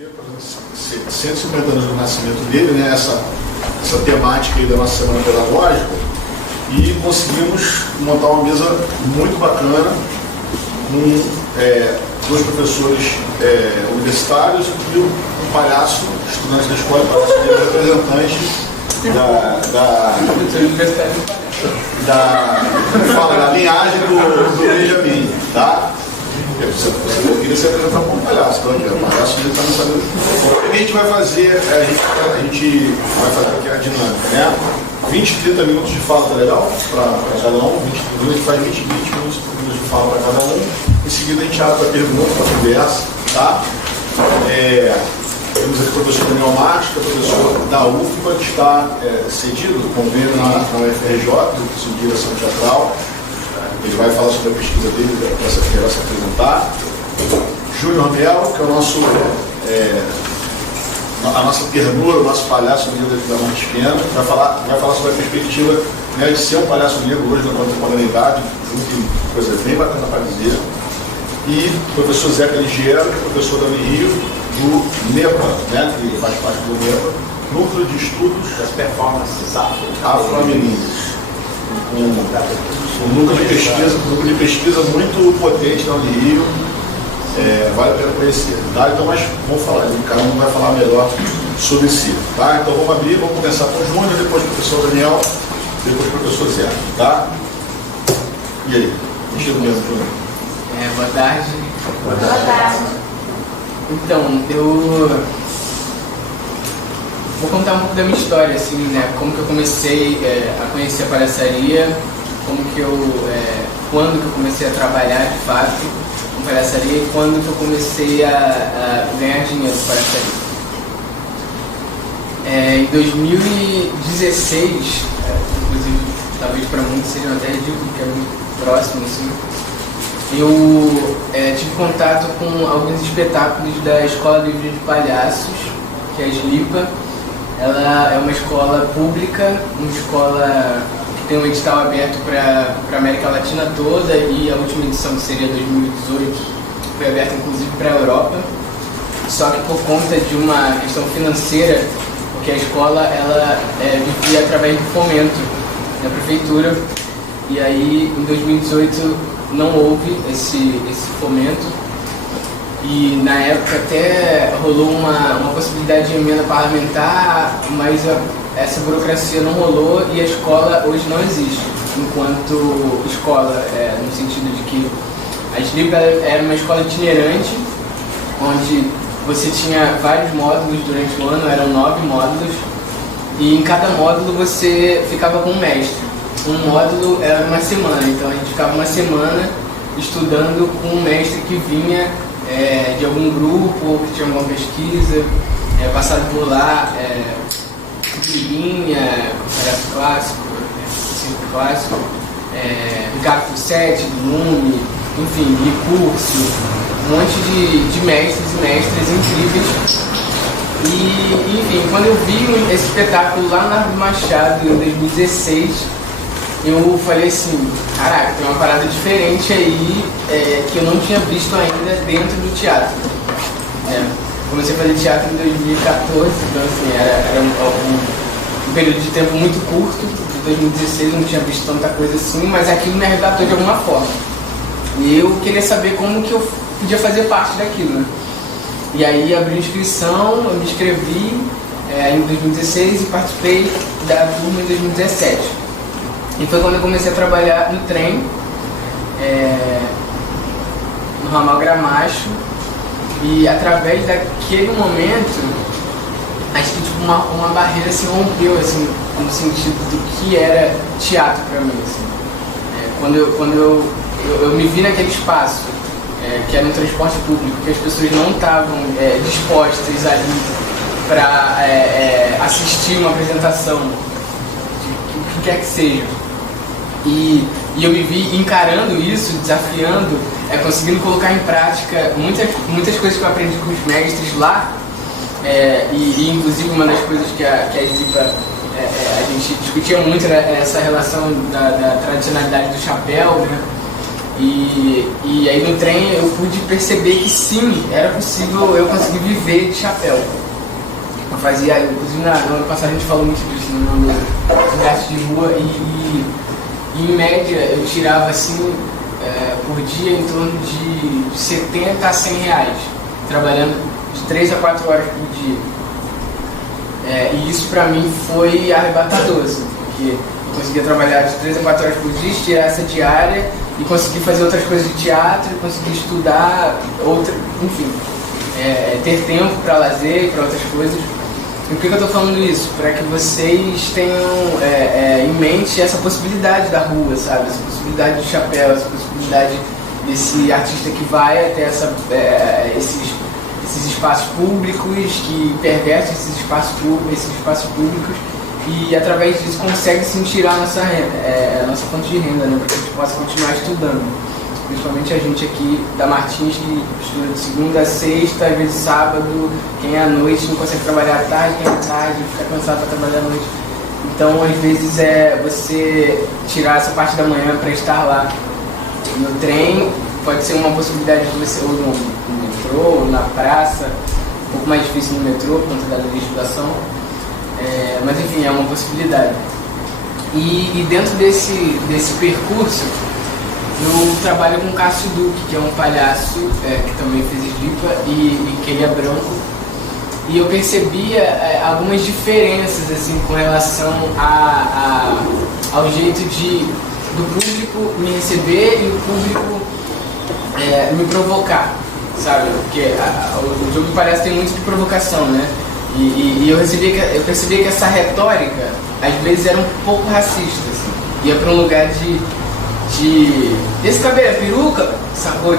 150 anos do nascimento dele, né, essa temática aí da nossa semana pedagógica, e conseguimos montar uma mesa muito bacana com dois professores universitários e um palhaço, estudante da escola, palhaço dele, representante da linhagem do Benjamin, tá? Eu queria se apresentar como palhaço, então aqui, o palhaço dele está me sabendo. O que a gente vai fazer, a gente vai fazer aqui a dinâmica, né? 20, 30 minutos de fala, tá legal? Para cada um, 20 minutos, a gente faz 20 minutos de fala para cada um. Em seguida a gente abre para pergunta, para conversa, tá? Temos aqui o professor Daniel Marques, que é professor da UFBA, que está cedido, convênio na UFRJ, do Direção Teatral. Ele vai falar sobre a pesquisa dele, essa que vai se apresentar. Júnior Romel, que é o nosso, a nossa ternura, o nosso palhaço negro da Monte Pena, vai falar sobre a perspectiva, né, de ser um palhaço negro hoje na contemporaneidade, tem coisa bem bacana para dizer. E o professor Zeca Ligiero, que é professor da Unirio, do NEPA, né, que faz parte do NEPA, Núcleo de Estudos das Performances Afro-Ameríndias. Um núcleo de pesquisa muito potente na Unirio, vale a pena conhecer, tá? Então, mas vamos falar, cada um vai falar melhor sobre si, tá? Então vamos abrir, vamos começar com o Júnior, depois o professor Daniel, depois o professor Zé, tá? E aí? Mexendo mesmo, Júnior. Boa tarde. Boa tarde. Então, eu vou contar um pouco da minha história, assim, né? Como que eu comecei a conhecer a palhaçaria, quando que eu comecei a trabalhar de fato com palhaçaria e quando que eu comecei a ganhar dinheiro com palhaçaria. Em 2016, inclusive, talvez para muitos seja até ridículo, porque é muito próximo, assim, eu tive contato com alguns espetáculos da Escola Livre de Palhaços, que é a SLIPA. Ela é uma escola pública, uma escola que tem um edital aberto para a América Latina toda, e a última edição, que seria 2018, foi aberta inclusive para a Europa. Só que por conta de uma questão financeira, porque a escola ela vivia através do fomento da prefeitura, e aí em 2018 não houve esse fomento, e na época até rolou uma possibilidade de emenda parlamentar, mas essa burocracia não rolou e a escola hoje não existe enquanto escola, no sentido de que a SLIPA era uma escola itinerante, onde você tinha vários módulos durante o ano, eram 9 módulos, e em cada módulo você ficava com um mestre. Um módulo era uma semana, então a gente ficava uma semana estudando com um mestre que vinha de algum grupo, que tinha alguma pesquisa, passado por lá, Lilinha, palhaço clássico, circo clássico, Ricardo Fussetti, do Lume, enfim, Licurso, um monte de mestres e mestras incríveis. E, enfim, quando eu vi esse espetáculo lá na Árvore Machado, em 2016, eu falei assim, caraca, tem uma parada diferente aí que eu não tinha visto ainda dentro do teatro. Comecei a fazer teatro em 2014, então assim, era um período de tempo muito curto. Em 2016 eu não tinha visto tanta coisa assim, mas aquilo me arrebatou de alguma forma. E eu queria saber como que eu podia fazer parte daquilo, né? E aí abri inscrição, eu me inscrevi em 2016 e participei da turma em 2017. E foi quando eu comecei a trabalhar no trem, no ramal Gramacho, e através daquele momento, acho que tipo, uma barreira se rompeu, assim, no sentido do que era teatro para mim. Assim. Quando eu me vi naquele espaço, que era um transporte público, que as pessoas não estavam dispostas ali para assistir uma apresentação, de o que quer que seja. E eu me vi encarando isso, desafiando, conseguindo colocar em prática muitas coisas que eu aprendi com os mestres lá, e inclusive uma das coisas que a SLIPA, a gente discutia muito era essa relação da tradicionalidade do chapéu, né? E aí no trem eu pude perceber que sim, era possível eu conseguir viver de chapéu. Eu fazia, inclusive no ano passado a gente falou muito disso no arte de rua e em média eu tirava assim por dia em torno de 70 a 100 reais, trabalhando de 3 a 4 horas por dia. E isso pra mim foi arrebatador, assim, porque eu conseguia trabalhar de 3 a 4 horas por dia, tirar essa diária e conseguir fazer outras coisas de teatro, conseguir estudar, enfim, ter tempo para lazer e para outras coisas. E por que eu estou falando isso? Para que vocês tenham em mente essa possibilidade da rua, sabe? Essa possibilidade do chapéu, essa possibilidade desse artista que vai até esses espaços públicos, que perverte esses espaços públicos e através disso consegue sim tirar a nossa fonte de renda, né? Para que a gente possa continuar estudando. Principalmente a gente aqui da Martins, que estuda de segunda a sexta, às vezes sábado, quem é à noite não consegue trabalhar à tarde, quem é à tarde fica cansado para trabalhar à noite. Então, às vezes, você tirar essa parte da manhã para estar lá no trem, pode ser uma possibilidade de você, ou no metrô, ou na praça, um pouco mais difícil no metrô, por conta da legislação, mas enfim, é uma possibilidade. E dentro desse percurso, eu trabalho com o Cássio Duque, que é um palhaço que também fez Eslipa e que ele é branco. E eu percebia algumas diferenças assim, com relação ao jeito do público me receber e o público me provocar, sabe? Porque o jogo do palhaço tem muito de provocação, né? E eu percebia que essa retórica às vezes era um pouco racista, assim. Ia para um lugar esse cabelo é peruca? Sacou?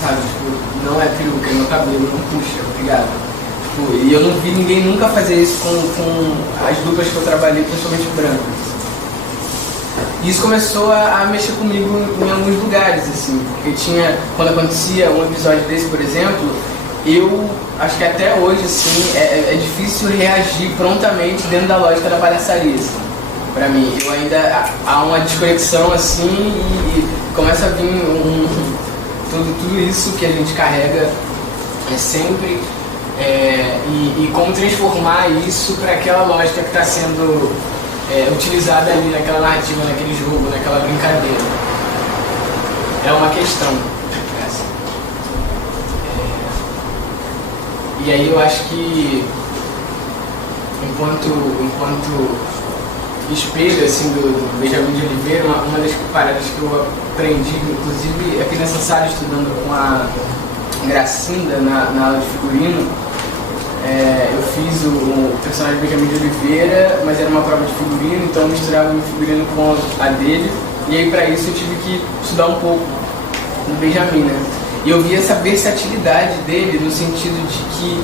Sabe? Não é peruca, é meu cabelo, não puxa, obrigado. E eu não vi ninguém nunca fazer isso com as duplas que eu trabalhei, principalmente brancas. E isso começou a mexer comigo em alguns lugares, assim, porque quando acontecia um episódio desse, por exemplo, eu acho que até hoje, assim, é difícil reagir prontamente dentro da lógica da palhaçaria, assim. Pra mim, eu ainda há uma desconexão assim e começa a vir tudo isso que a gente carrega sempre e como transformar isso para aquela lógica que está sendo utilizada ali naquela narrativa, naquele jogo, naquela brincadeira. É uma questão essa. E aí eu acho que enquanto espelho assim, do Benjamin de Oliveira, uma das paradas que eu aprendi, inclusive aqui nessa sala estudando com a Gracinda na aula de figurino, eu fiz o personagem Benjamin de Oliveira, mas era uma prova de figurino, então eu misturava o meu figurino com a dele, e aí para isso eu tive que estudar um pouco do Benjamin, né? E eu vi essa versatilidade dele no sentido de que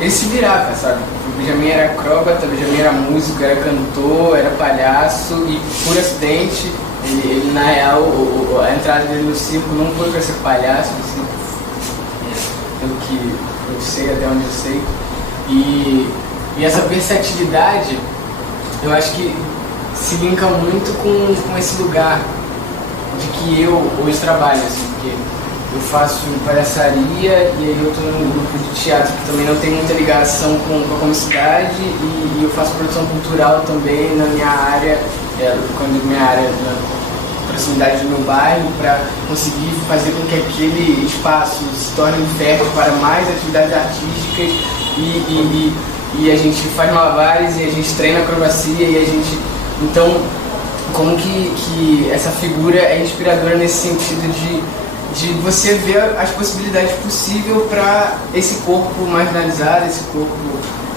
ele se virava, sabe? O Benjamin era acróbata, o Benjamin era músico, era cantor, era palhaço e por acidente, ele na real, a entrada dele no circo não foi para ser palhaço, assim, pelo que eu sei, até onde eu sei. E essa versatilidade, eu acho que se linka muito com esse lugar de que eu hoje trabalho, assim, porque eu faço palhaçaria e aí eu estou num grupo de teatro que também não tem muita ligação com a comunicidade e eu faço produção cultural também na minha área, quando eu digo minha área, na proximidade do meu bairro, para conseguir fazer com que aquele espaço se torne fértil para mais atividades artísticas e a gente faz malabares e a gente treina acrobacia e a gente... Então, como que essa figura é inspiradora nesse sentido de você ver as possibilidades possíveis para esse corpo marginalizado, esse corpo,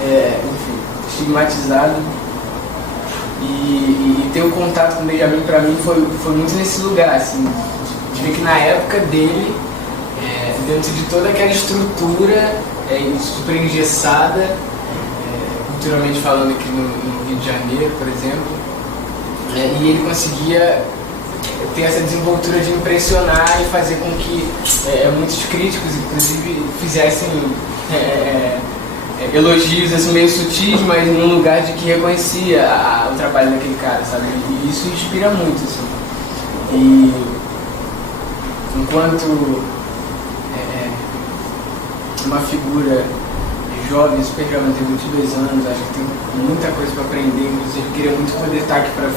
enfim, estigmatizado. E ter o contato com o Benjamin, para mim, foi muito nesse lugar, assim, de ver que na época dele, dentro de toda aquela estrutura super engessada, culturalmente falando aqui no Rio de Janeiro, por exemplo, e ele conseguia ter essa desenvoltura de impressionar e fazer com que muitos críticos, inclusive, fizessem elogios assim, meio sutis, mas num lugar de que reconhecia o trabalho daquele cara, sabe? E isso inspira muito, assim. E enquanto uma figura jovem, super jovem, tem 22 anos, acho que tem muita coisa para aprender, inclusive eu queria muito poder estar aqui para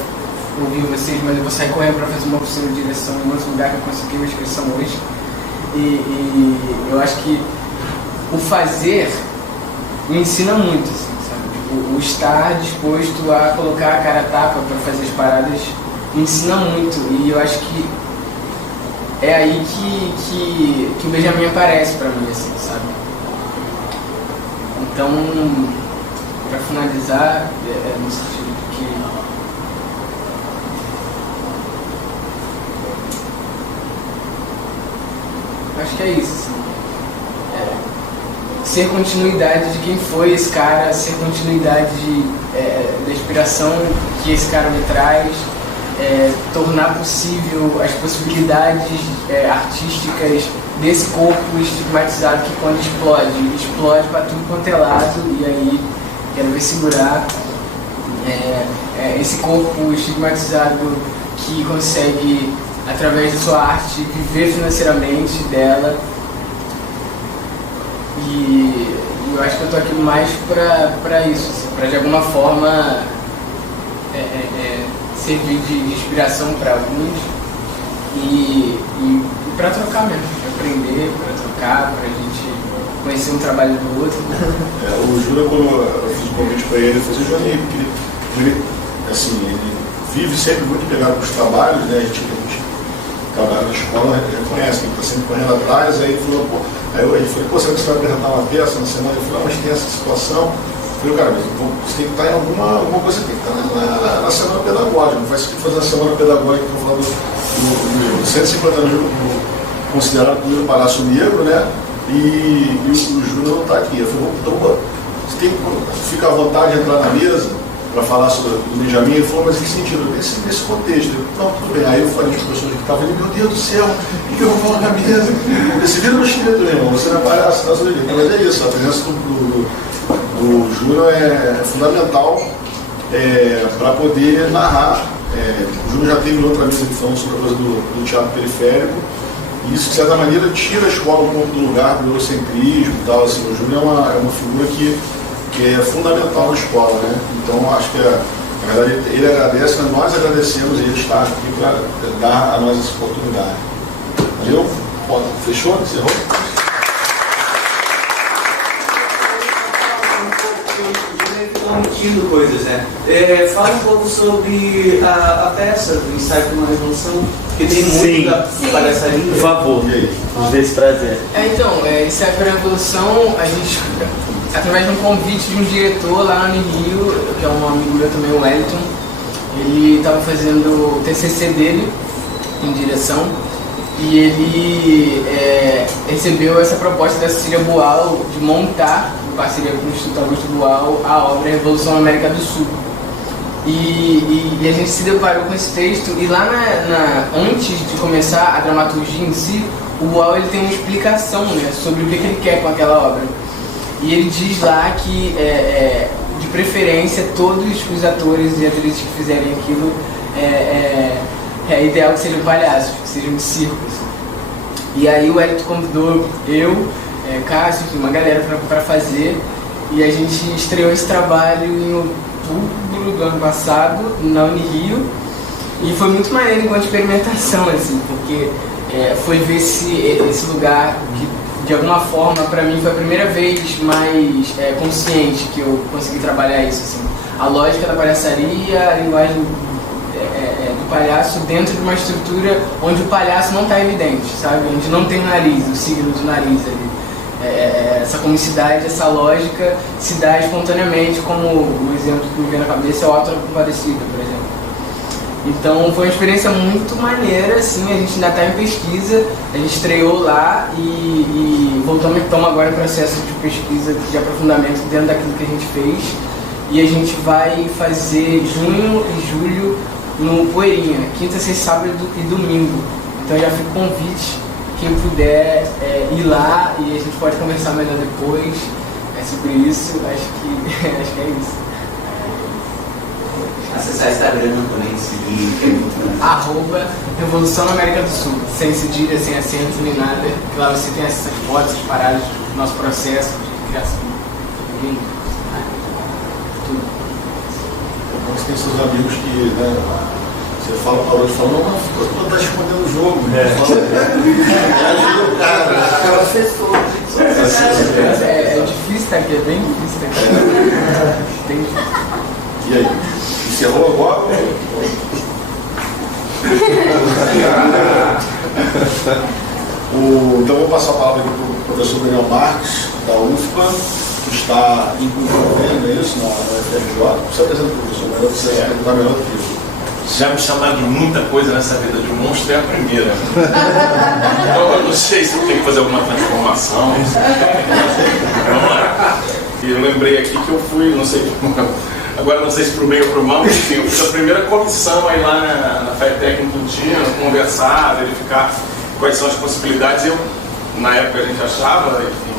ouvir vocês, mas eu vou sair correndo para fazer uma oficina de direção em outro lugar que eu consegui uma inscrição hoje. E eu acho que o fazer me ensina muito, assim, sabe? O estar disposto a colocar a cara a tapa para fazer as paradas me ensina muito, e eu acho que é aí que o Benjamin aparece para mim, assim, sabe? Então, para finalizar, no sentido de que acho que é isso, assim. Ser continuidade de quem foi esse cara, ser continuidade da inspiração que esse cara me traz, tornar possível as possibilidades artísticas desse corpo estigmatizado que quando explode para tudo quanto é lado, e aí quero ver segurar esse corpo estigmatizado que consegue, através da sua arte, viver financeiramente dela. E eu acho que eu tô aqui mais para isso, assim, para de alguma forma servir de inspiração para alguns e para trocar mesmo, pra aprender, para trocar, para a gente conhecer um trabalho do outro. O Júlio, quando eu fiz o convite para ele, eu falei, Júlio, porque ele, assim, ele vive sempre muito pegado com os trabalhos, né? A gente trabalha na escola, reconhece que ele está sempre correndo atrás, aí ele falou, ele falou, será que você vai apresentar uma peça na semana? Eu falei, mas tem essa situação. Eu falei, cara, mas você tem que estar em alguma coisa, tem que estar na semana pedagógica, não faz sentido fazer na semana pedagógica, estou falando do 150 anos considerado o primeiro Palhaço Negro, né? E o Júnior não está aqui. Eu falei, então, você fica à vontade de entrar na mesa para falar sobre o Benjamin. Ele falou, mas em que sentido? Nesse contexto. Eu falei, não, tudo bem. Aí eu falei para as pessoas que estavam ali, meu Deus do céu, o que eu vou falar na mesa? Você vira no escrito, meu irmão, você não é palhaço, tá? Mas é isso, a presença do Júnior é fundamental para poder narrar. O Júnior já teve outra mesa aqui falando sobre a coisa do teatro periférico. E isso, de certa maneira, tira a escola um pouco do lugar do eurocentrismo e tal. Assim, o Júnior é uma figura que é fundamental na escola, né? Então, acho que, na verdade, ele agradece, mas nós agradecemos ele estar aqui para dar a nós essa oportunidade. Valeu? Fechou? Encerrou? Omitindo coisas, né? Fala um pouco sobre a peça do Ensaio para uma Revolução, que tem muito da palhaçaria. Por favor, nos dê esse prazer. Então, Ensaio para a Revolução, a gente, através de um convite de um diretor lá no Rio, que é um amigo meu também, o Wellington, ele estava fazendo o TCC dele em direção, e ele recebeu essa proposta da Cecília Boal de montar, em parceria com o Instituto Augusto Boal, a obra Revolução na América do Sul. E a gente se deparou com esse texto, e lá antes de começar a dramaturgia em si, o Boal ele tem uma explicação, né, sobre o que ele quer com aquela obra. E ele diz lá que, de preferência, todos os atores e atrizes que fizerem aquilo é ideal que sejam palhaços, que sejam de circo. Assim. E aí o Hélito convidou eu, Cássio, uma galera para fazer, e a gente estreou esse trabalho em outubro do ano passado, na Unirio, e foi muito maneiro enquanto experimentação, assim, porque foi ver esse lugar que, de alguma forma, para mim foi a primeira vez mais consciente que eu consegui trabalhar isso, assim. A lógica da palhaçaria, a linguagem do palhaço dentro de uma estrutura onde o palhaço não está evidente, sabe? Onde não tem nariz, o signo do nariz ali. Essa comicidade, essa lógica se dá espontaneamente, como o exemplo que me vem na cabeça é o Auto da Compadecida, por exemplo. Então foi uma experiência muito maneira, assim, a gente ainda está em pesquisa, a gente estreou lá e voltamos então agora em processo de pesquisa, de aprofundamento dentro daquilo que a gente fez, e a gente vai fazer junho e julho no Poeirinha, quinta, sexta, sábado e domingo. Então já fica o convite, quem puder ir lá, e a gente pode conversar melhor depois, sobre isso, acho que é isso. Acessar Instagram também, seguir. @Revolução na América do Sul, sem cedilha, sem acento, nem nada. Lá você tem essas fotos, essas paradas do nosso processo de criação. Tudo. Você tem seus amigos que, né, você fala para hoje, fala, não, ficou tá escondendo o jogo. Aquela pessoa. É difícil estar aqui, é bem difícil estar aqui. Bem difícil. E aí? Encerrou agora? Então vou passar a palavra aqui para o professor Daniel Marques, da UFPA, que está envolvendo isso na UFRJ. Você apresenta, professor, melhor que você está melhor do que isso. Já me chamaram de muita coisa nessa vida de monstro, é a primeira. Então eu não sei se eu tenho que fazer alguma transformação. Vamos lá. E eu lembrei aqui que eu fui, não sei, agora não sei se para o bem ou para o mal, enfim, eu fiz a primeira comissão aí lá na FATEC em Puntino, conversar, verificar quais são as possibilidades. Eu, na época a gente achava, enfim,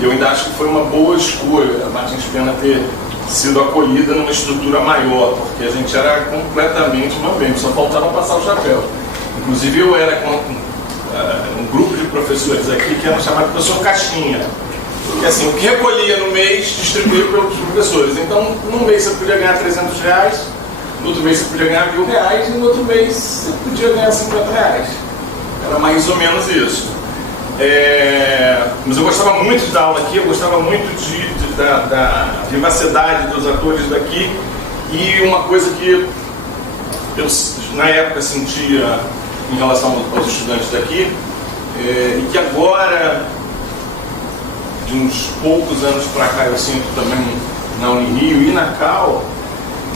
e eu ainda acho que foi uma boa escolha a Martins Pena ter sido acolhida numa estrutura maior, porque a gente era completamente mambembe, só faltava passar o chapéu. Inclusive eu era com um grupo de professores aqui que era chamado professor Caixinha. E assim, o que recolhia no mês, distribuía pelos professores. Então, num mês você podia ganhar R$300, no outro mês você podia ganhar R$1.000 e no outro mês você podia ganhar R$50. Era mais ou menos isso. Mas eu gostava muito de dar aula aqui, eu gostava muito da vivacidade dos atores daqui. E uma coisa que eu, na época, sentia em relação aos estudantes daqui, e que agora, de uns poucos anos para cá, eu sinto também na Unirio e na Cal,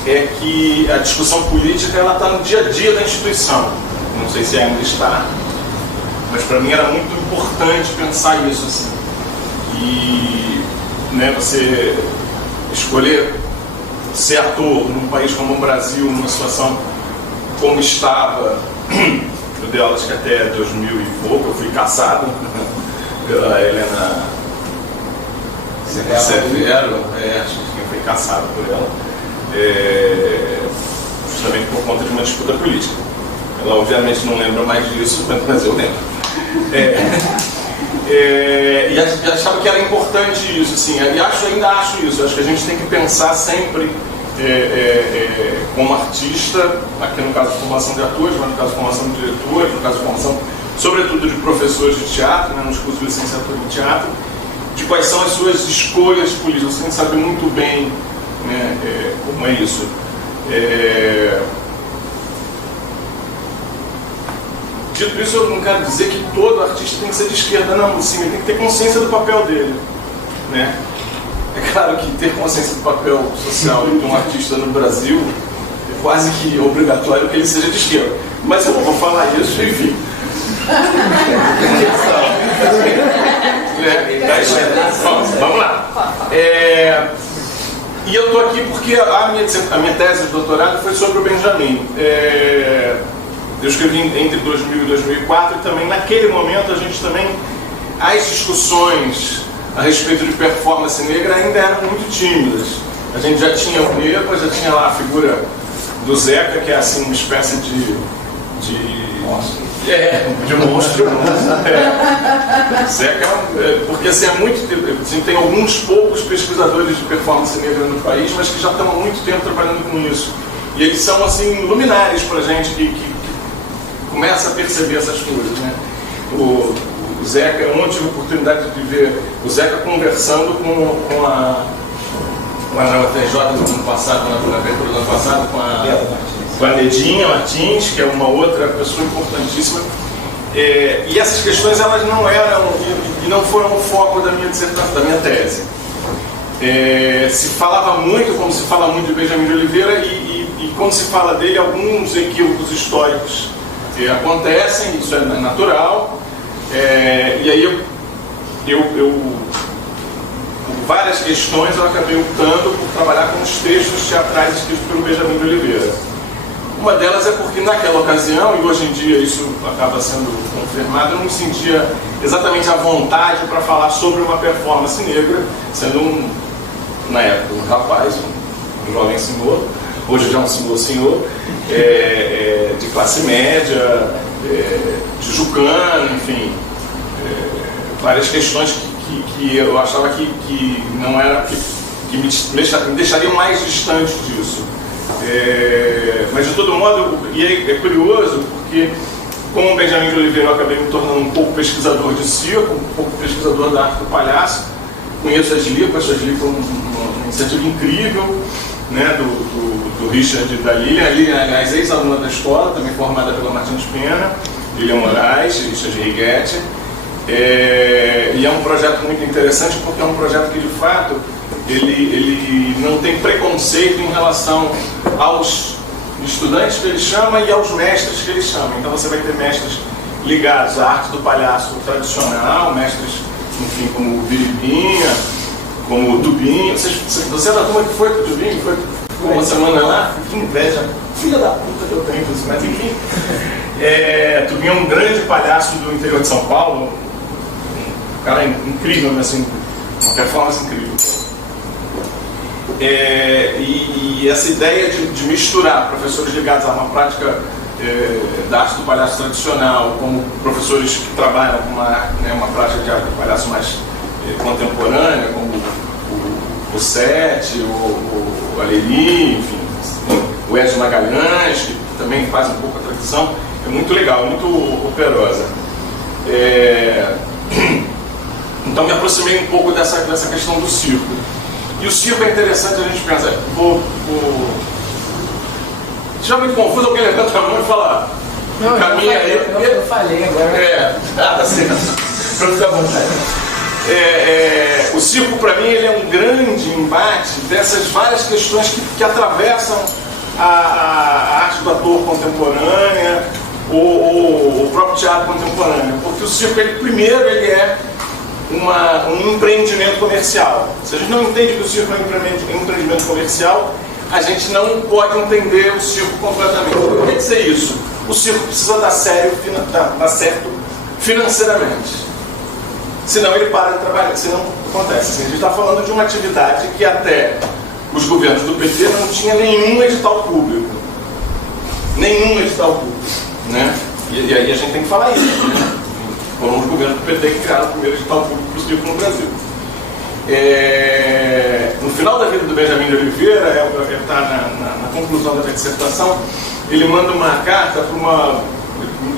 é que a discussão política está no dia a dia da instituição. Não sei se ainda está, mas para mim era muito importante pensar isso assim. E, né, você escolher ser ator num país como o Brasil, numa situação como estava, eu dei aulas que até 2000 e pouco, eu fui caçado pela Helena Severo, acho que foi caçado por ela, justamente por conta de uma disputa política. Ela obviamente não lembra mais disso, mas eu lembro. E achava que era importante isso, assim, e ainda acho isso. Acho que a gente tem que pensar sempre como artista, aqui no caso de formação de atores, mas no caso de formação de diretores, no caso de formação, sobretudo, de professores de teatro, né, nos cursos de licenciatura em teatro, de quais são as suas escolhas políticas. Você tem que saber muito bem, né, como é isso. Dito isso, eu não quero dizer que todo artista tem que ser de esquerda, não, sim, ele tem que ter consciência do papel dele, né? É claro que ter consciência do papel social de um artista no Brasil é quase que obrigatório que ele seja de esquerda, mas eu não vou falar isso, enfim. Vamos lá. E eu estou aqui porque a minha tese de doutorado foi sobre o Benjamin. Eu escrevi entre 2000 e 2004 e também naquele momento a gente também, as discussões a respeito de performance negra ainda eram muito tímidas. A gente já tinha o NEPA, já tinha lá a figura do Zeca, que é assim uma espécie de monstro. Zeca, porque assim, assim, tem alguns poucos pesquisadores de performance negra no país, mas que já estão há muito tempo trabalhando com isso. E eles são assim luminares para a gente que começa a perceber essas coisas, né? O Zeca, eu não tive a oportunidade de ver o Zeca conversando com a UFRJ no ano passado, na abertura do ano passado, com a Nedinha Martins, que é uma outra pessoa importantíssima. E essas questões elas não eram e não foram o foco da minha dissertação, da minha tese. Se falava muito, como se fala muito de Benjamin de Oliveira, e quando se fala dele, alguns equívocos históricos acontecem, isso é natural, e aí por várias questões eu acabei optando por trabalhar com os textos teatrais escritos pelo Benjamin de Oliveira. Uma delas é porque naquela ocasião, e hoje em dia isso acaba sendo confirmado, eu não me sentia exatamente à vontade para falar sobre uma performance negra, sendo na época um rapaz, um jovem senhor, hoje já um senhor, de classe média, tijucano, enfim, várias questões que eu achava que não era, que me deixariam mais distante disso. Mas de todo modo, e é curioso porque, como o Benjamin de Oliveira, eu acabei me tornando um pouco pesquisador de circo, um pouco pesquisador da arte do palhaço. Conheço a Slipa é uma iniciativa incrível, né, do Richard e da Lilian. A Lilian, aliás, ex-aluna da escola, também formada pela Martins Pena, Lilian Moraes, Richard Righetti. E é um projeto muito interessante porque é um projeto que, de fato, ele não tem preconceito em relação aos estudantes que ele chama e aos mestres que ele chama. Então você vai ter mestres ligados à arte do palhaço tradicional, mestres, enfim, como o Biribinha, como o Tubinho. Você é da turma que foi pro Tubinho? Foi uma semana lá? Que inveja, filha da puta que eu tenho disso, mas enfim. Tubinho é um grande palhaço do interior de São Paulo, um cara incrível, assim, uma performance incrível. E essa ideia de misturar professores ligados a uma prática da arte do palhaço tradicional, como professores que trabalham com uma prática de arte do palhaço mais contemporânea, como o Sete, o Aleri, enfim, o Edson Magalhães, que também faz um pouco a tradição, é muito legal, muito operosa. Então me aproximei um pouco dessa questão do circo. E o circo é interessante a gente pensar. Já muito confuso, alguém levanta a mão e fala. Não, caminha aí. Eu falei agora. Tá certo. Pra ficar à vontade. O circo, para mim, ele é um grande embate dessas várias questões que atravessam a arte do ator contemporânea, o próprio teatro contemporâneo. Porque o circo, primeiro, ele é um empreendimento comercial. Se a gente não entende que o circo é um empreendimento comercial, a gente não pode entender o circo completamente. O que quer dizer isso? O circo precisa dar certo financeiramente. Senão ele para de trabalhar, senão acontece. Assim, a gente está falando de uma atividade que até os governos do PT não tinha nenhum edital público. Nenhum edital público. Né? E aí a gente tem que falar isso. Né? Foram os governos do PT que criaram o primeiro edital público para o circo no Brasil. No final da vida do Benjamin de Oliveira, está na conclusão da minha dissertação, ele manda uma carta para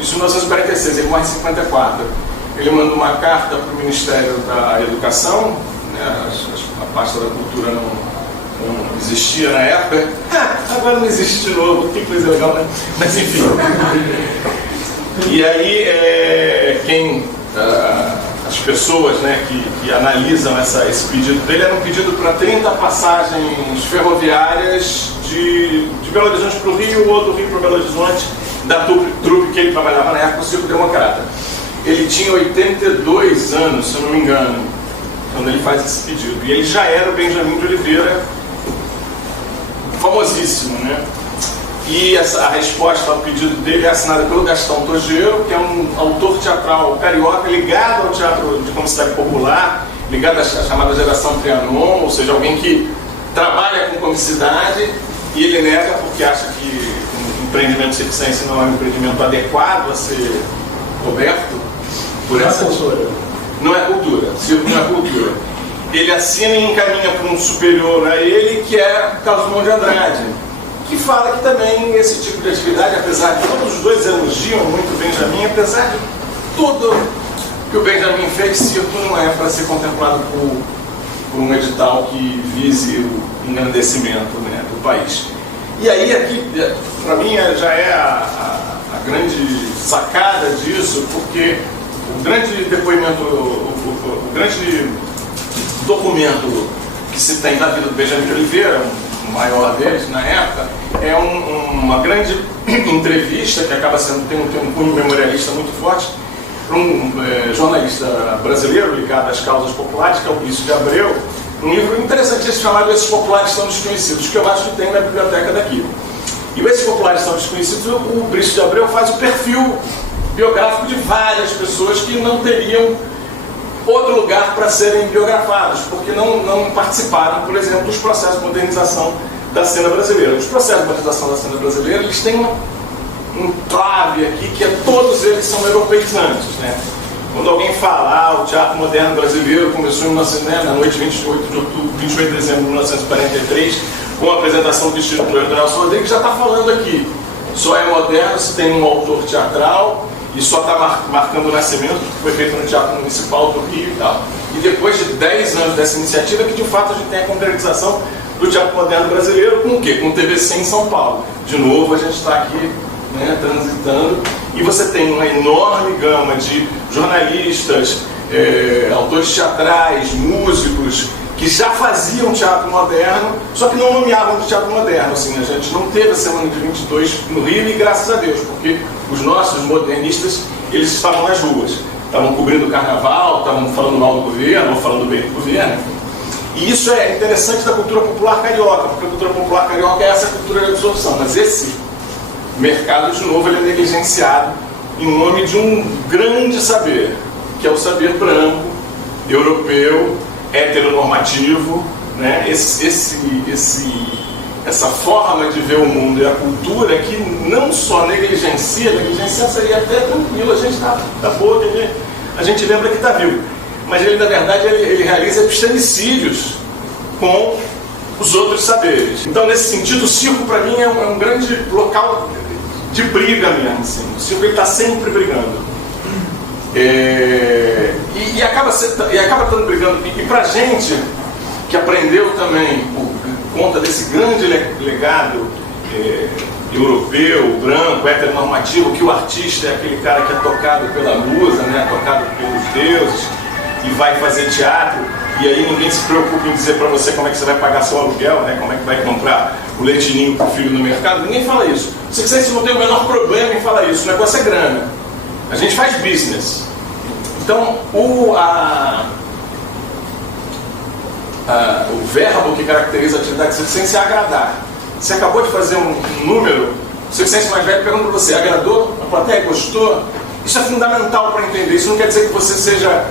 isso em 1946, ele morre em 1954. Ele manda uma carta para o Ministério da Educação, né, a pasta da cultura não existia na época. Agora não existe de novo, que coisa legal, né? Mas enfim. E aí, as pessoas, né, que analisam esse pedido dele, era um pedido para 30 passagens ferroviárias de Belo Horizonte para o Rio ou do Rio para Belo Horizonte, da trupe que ele trabalhava na época, o Circo Democrata. Ele tinha 82 anos, se eu não me engano, quando ele faz esse pedido. E ele já era o Benjamin de Oliveira, famosíssimo, né? E a resposta ao pedido dele é assinada pelo Gastão Tojeiro, que é um autor teatral carioca ligado ao teatro de comicidade popular, ligado à chamada geração Trianon, ou seja, alguém que trabalha com comicidade, e ele nega porque acha que o empreendimento circense não é um empreendimento adequado a ser coberto por essa cultura. Não é cultura, circo não é cultura. Ele assina e encaminha para um superior a ele, que é Carlos Drummond de Andrade, que fala que também esse tipo de atividade, apesar de todos os dois elogiam muito o Benjamin, apesar de tudo que o Benjamin fez, circo não é para ser contemplado por um edital que vise o engrandecimento, né, do país. E aí, aqui, para mim, já é a grande sacada disso, porque o grande depoimento, o grande documento que se tem da vida do Benjamin de Oliveira, o maior deles na época, é uma grande entrevista que acaba sendo, tem um cunho memorialista muito forte, para um jornalista brasileiro ligado às causas populares, que é o Ulisses de Abreu, um livro interessantíssimo chamado Esses Populares São Desconhecidos, que eu acho que tem na biblioteca daqui. E esses populares são desconhecidos, o Brice de Abreu faz o perfil biográfico de várias pessoas que não teriam outro lugar para serem biografados, porque não participaram, por exemplo, dos processos de modernização da cena brasileira. Os processos de modernização da cena brasileira, eles têm um clave aqui, que todos eles são europeizantes, né? Quando alguém fala, o teatro moderno brasileiro começou na noite de 28 de dezembro de 1943, com a apresentação do Instituto Nelson Rodrigues, já está falando aqui. Só é moderno se tem um autor teatral e só está marcando o nascimento, que foi feito no Teatro Municipal do Rio e tal. E depois de 10 anos dessa iniciativa, que de fato a gente tem a concretização do teatro moderno brasileiro com o quê? Com o TVC em São Paulo. De novo, a gente está aqui, né, transitando, e você tem uma enorme gama de jornalistas, autores teatrais, músicos, que já faziam teatro moderno, só que não nomeavam de teatro moderno. Assim, a gente não teve a Semana de 22 no Rio, e graças a Deus, porque os nossos modernistas, eles estavam nas ruas, estavam cobrindo o carnaval, estavam falando mal do governo, ou falando bem do governo. E isso é interessante da cultura popular carioca, porque a cultura popular carioca é essa cultura de absorção, mas esse mercado, de novo, ele é negligenciado em nome de um grande saber, que é o saber branco, europeu, heteronormativo, né? Essa forma de ver o mundo e a cultura que não só negligencia seria até tranquilo, a gente tá boa, a gente lembra que está vivo, mas ele, na verdade, ele realiza epistemicídios com os outros saberes. Então, nesse sentido, o circo, para mim, é um grande local de briga mesmo. Assim. O circo está sempre brigando. E acaba estando brigando. E para a gente, que aprendeu também, por conta desse grande legado europeu, branco, heteronormativo, que o artista é aquele cara que é tocado pela musa, né, tocado pelos deuses, e vai fazer teatro, e aí ninguém se preocupa em dizer para você como é que você vai pagar seu aluguel, né, como é que vai comprar o leitinho para o filho no mercado. Ninguém fala isso. Se você não tem o menor problema em falar isso, o negócio é grana. A gente faz business. Então, o verbo que caracteriza a atividade circense é agradar. Você acabou de fazer um número, o circense mais velho pergunta para você, agradou? A plateia gostou? Isso é fundamental para entender. Isso não quer dizer que você seja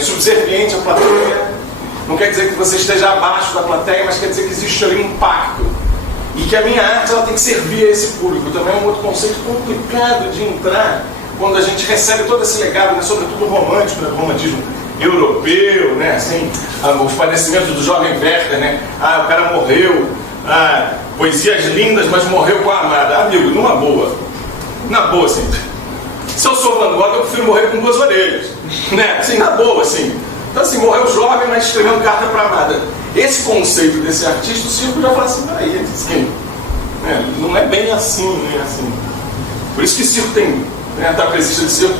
subserviente à plateia, não quer dizer que você esteja abaixo da plateia, mas quer dizer que existe ali um impacto. E que a minha arte ela tem que servir a esse público. Também é um outro conceito complicado de entrar quando a gente recebe todo esse legado, né, sobretudo romântico, né, do romantismo europeu, né, assim, os padecimentos do jovem Werther, né, o cara morreu, poesias lindas, mas morreu com a amada. Amigo, numa boa, na boa, assim, se eu sou Van Gogh, eu prefiro morrer com 2 orelhas, né, assim, na boa, assim. Então, assim, morreu jovem, mas escrevendo carta para a amada. Esse conceito desse artista, o circo já fala assim, peraí, assim, né, não é bem assim, né, assim. Por isso que o circo tem, né, a trapezista de circo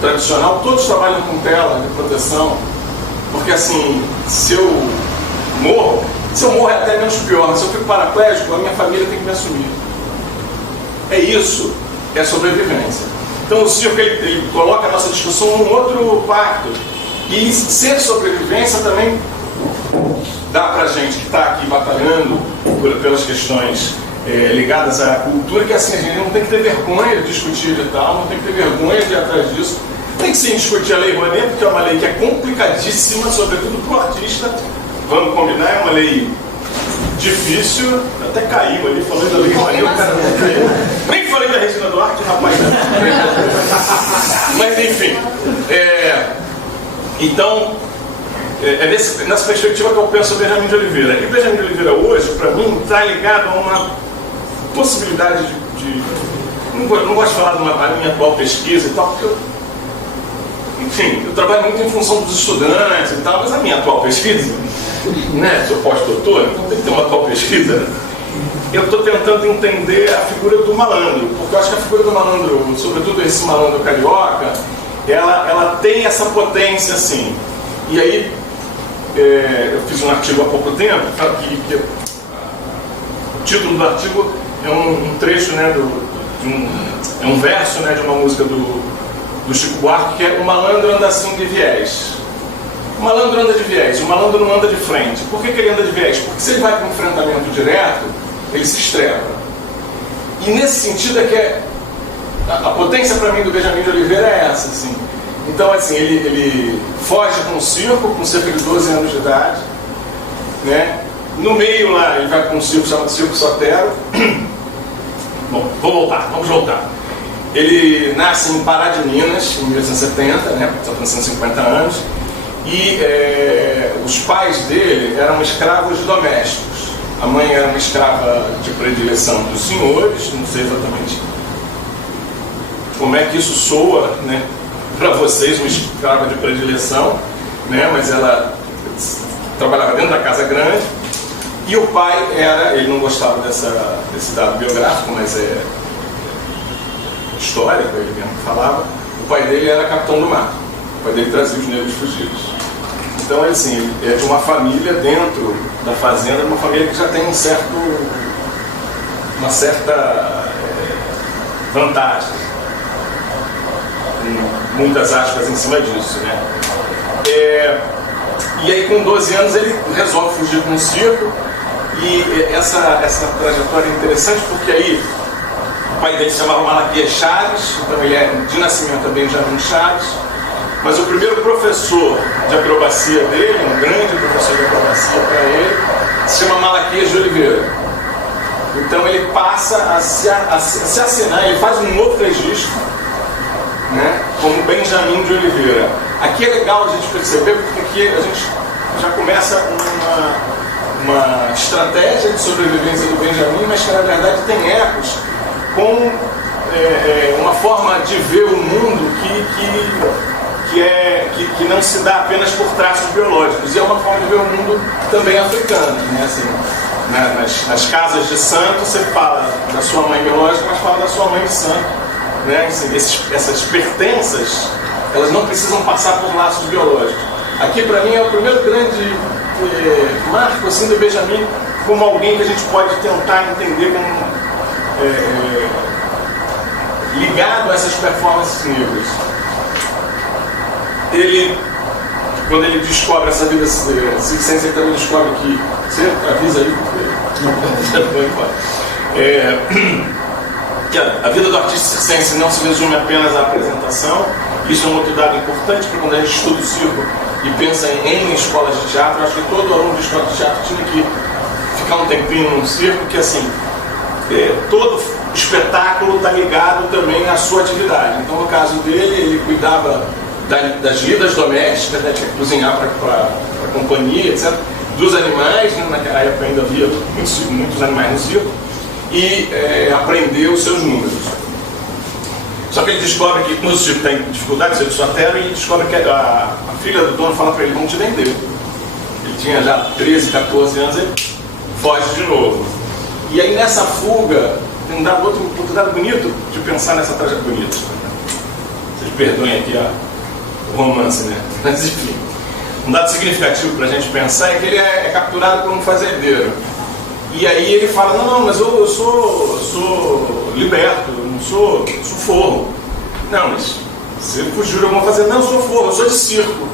tradicional, todos trabalham com tela de proteção, porque assim, se eu morro é até menos pior. Se eu fico paraplégico, a minha família tem que me assumir. É isso, é sobrevivência. Então o circo ele coloca a nossa discussão num outro pacto. E ser sobrevivência também dá pra gente que está aqui batalhando pelas questões ligadas à cultura, que assim, a gente não tem que ter vergonha de discutir e tal, não tem que ter vergonha de ir atrás disso. Tem que sim discutir a Lei Rouanet, porque é uma lei que é complicadíssima, sobretudo para o artista. Vamos combinar, é uma lei difícil, até caiu ali, falando da Lei Rouanet, o cara até caiu. Nem que falei da Regina Duarte, rapaz. Mas enfim, então, nessa perspectiva que eu penso o Benjamin de Oliveira. E o Benjamin de Oliveira hoje, para mim, está ligado a uma possibilidade de não gosto de falar da minha atual pesquisa e tal, porque eu trabalho muito em função dos estudantes e tal, mas a minha atual pesquisa, né, sou pós-doutor, então tem que ter uma atual pesquisa. Eu estou tentando entender a figura do malandro, porque eu acho que a figura do malandro, sobretudo esse malandro carioca, ela tem essa potência assim. E aí, eu fiz um artigo há pouco tempo, o título do artigo é um trecho, né, é um verso, né, de uma música do Chico Buarque, que é: o malandro anda assim de viés. O malandro anda de viés, o malandro não anda de frente. Por que ele anda de viés? Porque se ele vai para um enfrentamento direto, ele se estrepa. E nesse sentido é que a potência para mim do Benjamin de Oliveira é essa, assim. Então, assim, ele foge com o circo, com cerca de 12 anos de idade, né? No meio lá, ele vai com um circo chamado Circo Sotero. Bom, vamos voltar. Ele nasce em Pará de Minas, em 1870, né? Está passando 50 anos. E os pais dele eram escravos domésticos. A mãe era uma escrava de predileção dos senhores, não sei exatamente como é que isso soa, né, para vocês, uma escrava de predileção, né, mas ela trabalhava dentro da casa grande. E o pai ele não gostava desse dado biográfico, mas é histórico, ele mesmo falava. O pai dele era capitão do mar, o pai dele trazia os negros fugidos. Então, assim, ele é de uma família dentro da fazenda, uma família que já tem uma certa vantagem, com muitas aspas em cima disso, né? E aí, com 12 anos, ele resolve fugir com o circo. E essa trajetória é interessante porque aí o pai dele se chamava Malaquias Chaves, então ele é de nascimento Benjamin Chaves. Mas o primeiro professor de acrobacia dele, um grande professor de acrobacia para ele, se chama Malaquias de Oliveira. Então ele passa a se assinar, ele faz um outro registro, né, como Benjamin de Oliveira. Aqui é legal a gente perceber, porque aqui a gente já começa uma estratégia de sobrevivência do Benjamin, mas que na verdade tem ecos com uma forma de ver o mundo que não se dá apenas por traços biológicos, e é uma forma de ver o mundo também africano, né? Assim, nas casas de santo você fala da sua mãe biológica, mas fala da sua mãe de santo, né? Assim, essas pertenças, elas não precisam passar por laços biológicos. Aqui para mim é o primeiro grande marco assim, do Benjamin como alguém que a gente pode tentar entender como ligado a essas performances negras. Quando ele descobre essa vida circense, ele também descobre que... Você avisa aí, que a vida do artista circense não se resume apenas à apresentação. Isso é um outro dado importante, porque quando a gente estuda o circo e pensa em escolas de teatro, acho que todo aluno de escola de teatro tinha que ficar um tempinho num circo, que assim, todo espetáculo está ligado também à sua atividade. Então, no caso dele, ele cuidava das vidas domésticas, né, tinha que cozinhar para a companhia, etc. Dos animais, né, naquela época ainda havia muitos animais no circo, e aprendeu os seus números. Só que ele descobre que no circo tem dificuldade, ele sotero, e descobre que a filha do dono fala para ele: vamos te vender. Ele tinha já 13, 14 anos, ele foge de novo. E aí nessa fuga, tem um dado, outro dado bonito de pensar nessa trajetória bonita. Vocês perdoem aqui o romance, né? Mas enfim, um dado significativo para a gente pensar é que ele é capturado por um fazendeiro. E aí ele fala: não, mas eu sou liberto, eu não sou forro. Não, mas você fugiu de alguma fazenda? Não, eu sou forro, eu sou de circo.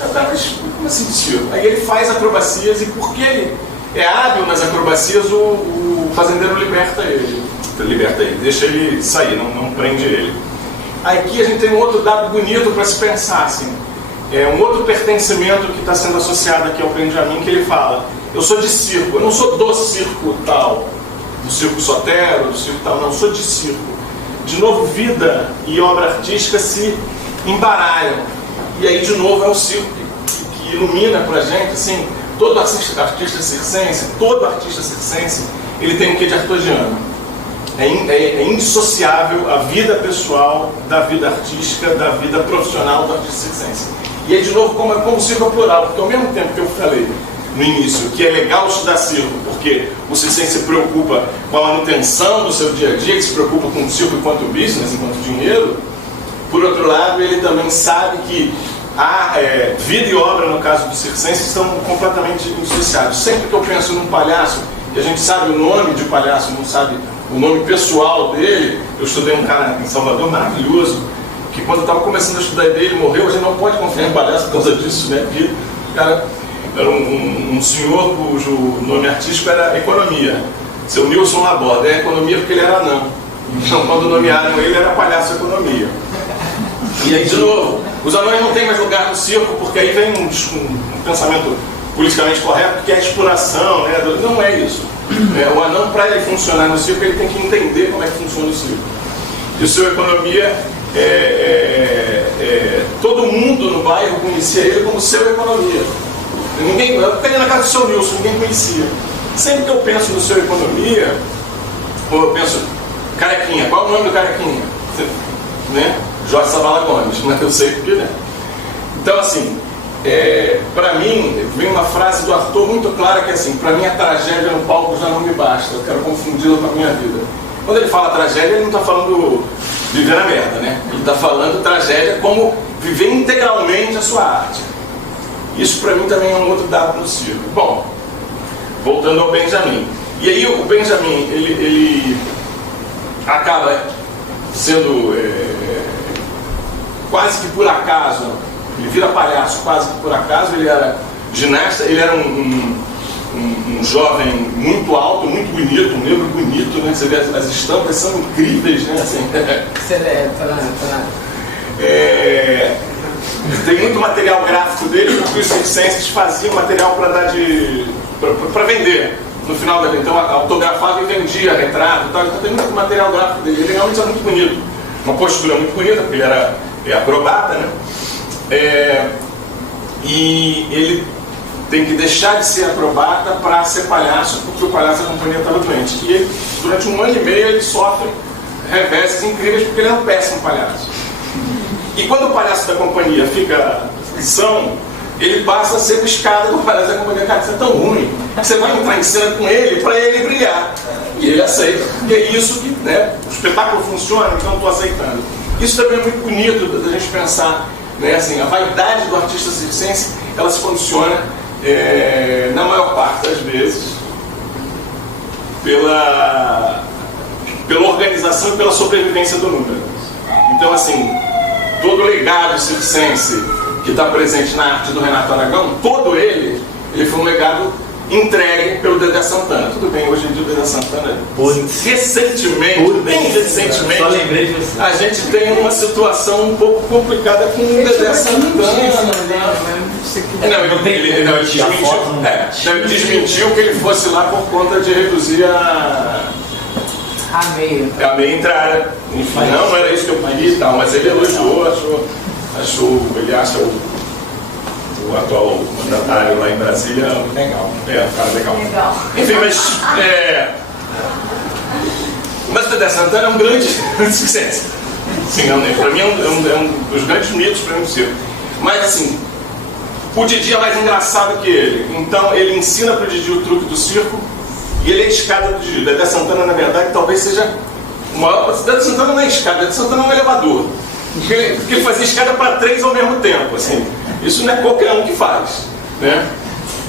Mas como assim de circo? Aí ele faz acrobacias, e porque ele é hábil nas acrobacias, o fazendeiro liberta ele, deixa ele sair, não prende ele. Aqui a gente tem um outro dado bonito para se pensar, assim. Um outro pertencimento que está sendo associado aqui ao Benjamin, que ele fala: eu sou de circo, eu não sou do circo tal, do circo Sotero, do circo tal, não, eu sou de circo. De novo, vida e obra artística se embaralham. E aí, de novo, é o circo que ilumina para a gente, assim, todo artista circense, ele tem um quê de artosiano. É indissociável a vida pessoal da vida artística, da vida profissional do artista circense. E aí, de novo, como o circo é plural, porque ao mesmo tempo que eu falei no início que é legal estudar circo, porque o circense se preocupa com a manutenção do seu dia a dia, que se preocupa com o circo enquanto business, enquanto dinheiro, por outro lado, ele também sabe que a vida e obra, no caso do circense, estão completamente indissociados. Sempre que eu penso num palhaço, e a gente sabe o nome de palhaço, não sabe o nome pessoal dele. Eu estudei um cara em Salvador maravilhoso, que quando eu estava começando a estudar dele, morreu. A gente não pode confiar em palhaço por causa disso, né? Porque o cara era um senhor cujo nome artístico era Economia. Seu Nilson Laborda é economia porque ele era anão. Então, quando nomearam ele, era palhaço de economia. E aí, de novo, os anões não têm mais lugar no circo, porque aí vem um pensamento politicamente correto, que é a exploração, né? Não é isso. O anão, para ele funcionar no circo, ele tem que entender como é que funciona o circo. E o seu economia, todo mundo no bairro conhecia ele como seu economia. Eu peguei na casa do seu Nilson, ninguém conhecia. Sempre que eu penso no seu economia, ou eu penso, Carequinha, qual é o nome do Carequinha? Né? Jorge Savala Gomes, mas eu sei porque, né? Então, assim, para mim, vem uma frase do Arthur muito clara que é assim, para mim a tragédia no palco já não me basta, eu quero confundi-la com a minha vida. Quando ele fala tragédia, ele não está falando viver na merda, né? Ele está falando tragédia como viver integralmente a sua arte. Isso para mim também é um outro dado no circo. Bom, voltando ao Benjamin. E aí o Benjamin, ele acaba sendo quase que por acaso, ele vira palhaço quase que por acaso, ele era ginasta, ele era um jovem muito alto, muito bonito, um negro bonito, né? Você vê as estampas são incríveis, né? Assim. Tem muito material gráfico dele, porque os circenses faziam material para dar para vender no final da vida. Então autografava e vendia retrato e tal. Então tem muito material gráfico dele. Ele realmente era muito bonito, uma postura muito bonita, porque ele era acrobata, né? E ele tem que deixar de ser acrobata para ser palhaço, porque o palhaço da companhia estava doente. E ele, durante 1 ano e meio ele sofre reveses incríveis porque ele é um péssimo palhaço. E quando o palhaço da companhia fica são, ele passa a ser buscado do palhaço da companhia. Cara, isso é tão ruim, você vai entrar em cena com ele para ele brilhar. E ele aceita. E é isso que, né, o espetáculo funciona, então eu estou aceitando. Isso também é muito bonito da gente pensar, né, assim, a vaidade do artista circense, ela se condiciona, na maior parte das vezes, pela organização e pela sobrevivência do número. Então, assim, todo o legado circense que está presente na arte do Renato Aragão, todo ele foi um legado entregue pelo Dedé Santana. Tudo bem, hoje em dia o Dedé Santana, bem recentemente, só lembrei de você. A gente tem uma situação um pouco complicada com o Dedé Santana. Ele desmentiu que ele fosse lá por conta de reduzir a meia entrada. Enfim, não era isso que eu queria e tal, mas ele elogiou, ele acha o atual mandatário lá em Brasília legal. Cara, legal. Enfim, mas o Dedé Santana é um grande sucesso. Sim, para mim é um dos grandes mitos para mim do circo. Mas assim, o Didi é mais engraçado que ele. Então ele ensina para o Didi o truque do circo e ele é a escada do Didi. Dedé Santana, na verdade, talvez seja o maior. Dedé Santana não é escada, Dedé Santana é um elevador. Porque ele fazia escada para 3 ao mesmo tempo. Assim. Isso não é qualquer um que faz, né?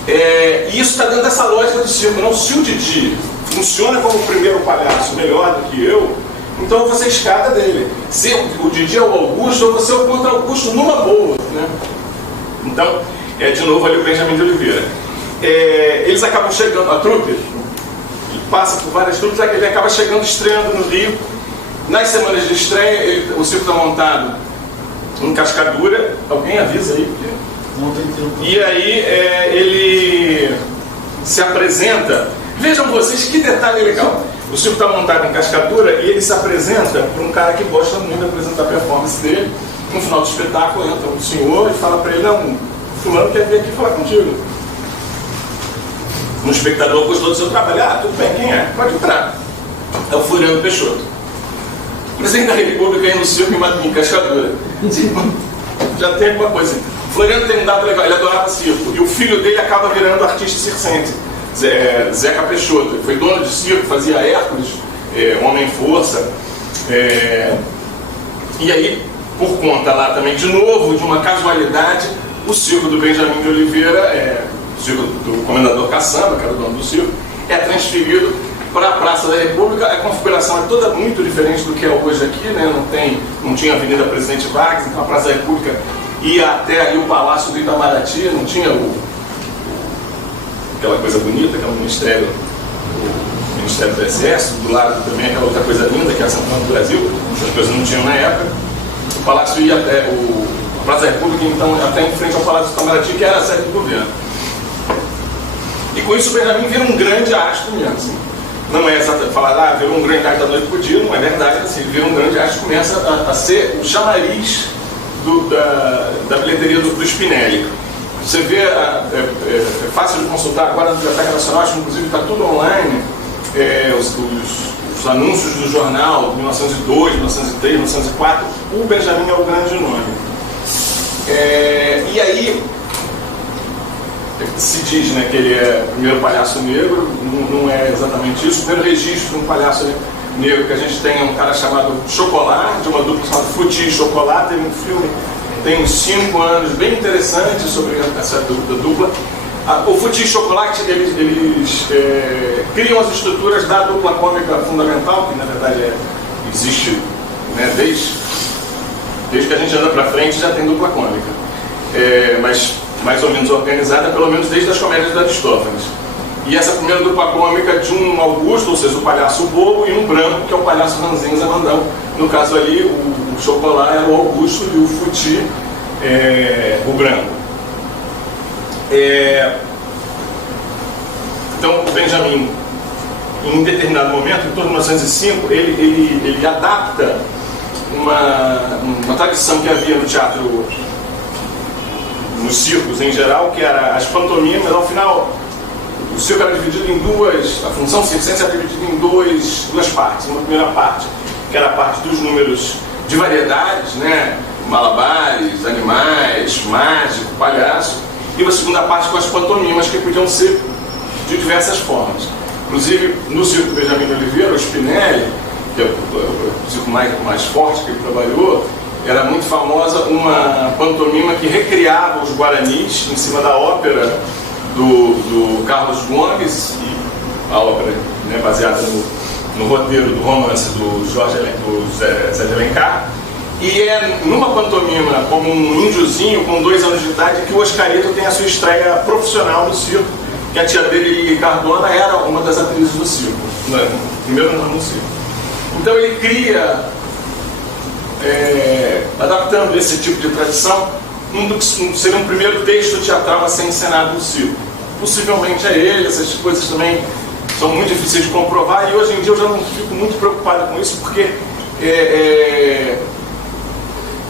E isso está dentro dessa lógica do circo. Não, se o Didi funciona como o primeiro palhaço melhor do que eu, então eu vou ser a escada dele. Se o Didi é o Augusto, eu vou ser o contra-Augusto numa boa, né? Então, de novo ali o Benjamin de Oliveira. Eles acabam chegando, a trupe, ele passa por várias trupes, ele acaba chegando, estreando no Rio. Nas semanas de estreia, o circo está montado em Cascadura. Alguém avisa aí? E aí ele se apresenta. Vejam vocês que detalhe legal. O circo está montado em Cascadura e ele se apresenta para um cara que gosta muito de apresentar a performance dele. No final do espetáculo entra um senhor e fala para ele: não, o fulano quer vir aqui falar contigo. Um espectador gostou do seu trabalho. Ah, tudo bem, quem é? Pode entrar. É o Floriano Peixoto, presidente da República, aí no circo em Cascadura. Já tem alguma coisa. Floriano tem um dado legal, ele adorava circo. E o filho dele acaba virando artista circense, Zeca Peixoto. Ele foi dono de circo, fazia Hércules, Homem-Força. E aí, por conta lá também, de novo, de uma casualidade, o circo do Benjamin de Oliveira, o circo do Comendador Caçamba, que era o dono do circo, é transferido para a Praça da República. A configuração é toda muito diferente do que é hoje aqui, né? Não tinha a Avenida Presidente Vargas, então a Praça da República ia até ali o Palácio do Itamaraty, não tinha aquela coisa bonita que é o Ministério Exército, do lado também aquela outra coisa linda, que é a Santana do Brasil, as coisas não tinham na época. O Palácio ia até a Praça da República, então, até em frente ao Palácio do Itamaraty, que era a sede do governo. E com isso o Benjamin vira um grande astro mesmo. Assim. Não é exatamente falar, virou um grande astro da noite para o dia, não é verdade, assim, ele vira um grande astro e começa a ser o chamariz da bilheteria do Spinelli. Você vê, é fácil de consultar agora na Biblioteca Nacional, acho que inclusive está tudo online, os anúncios do jornal de 1902, 1903, 1904, o Benjamin é o grande nome. E aí se diz, né, que ele é o primeiro palhaço negro, não é exatamente isso. O primeiro registro de um palhaço negro que a gente tem é um cara chamado Chocolat, de uma dupla chamada Futi e Chocolat. Tem um filme, tem uns 5 anos, bem interessante sobre essa dupla. O Futi e Chocolat, eles criam as estruturas da dupla cômica fundamental, que na verdade existe, né, desde que a gente anda para frente já tem dupla cômica. Mas mais ou menos organizada, pelo menos desde as comédias de Aristófanes. E essa primeira dupla cômica de um Augusto, ou seja, o palhaço bobo, e um branco, que é o palhaço Ranzinza Mandão. No caso ali, o Chocolat era o Augusto e o Futi, o branco. Então, o Benjamin, em um determinado momento, em torno de 1905, ele adapta uma tradição que havia no teatro, nos circos em geral, que era as pantomimas. Ao final, o circo era dividido em a função circense era dividida em duas partes. Uma primeira parte, que era a parte dos números de variedades, né? Malabares, animais, mágico, palhaço, e uma segunda parte com as pantomimas, que podiam ser de diversas formas. Inclusive, no circo Benjamin de Oliveira, o Spinelli, que é o circo mais forte que ele trabalhou, era muito famosa uma pantomima que recriava os Guaranis em cima da ópera do Carlos Gomes, e a ópera, né, baseada no roteiro do romance do Zé de Alencar. E é numa pantomima como um índiozinho com 2 anos de idade que o Oscarito tem a sua estreia profissional no circo, que a tia dele, Lili Cardona, era uma das atrizes do circo, primeiro ano no circo. Então ele cria, adaptando esse tipo de tradição, seria um primeiro texto teatral a ser encenado no circo. Possivelmente é ele. Essas coisas também são muito difíceis de comprovar, e hoje em dia eu já não fico muito preocupado com isso, porque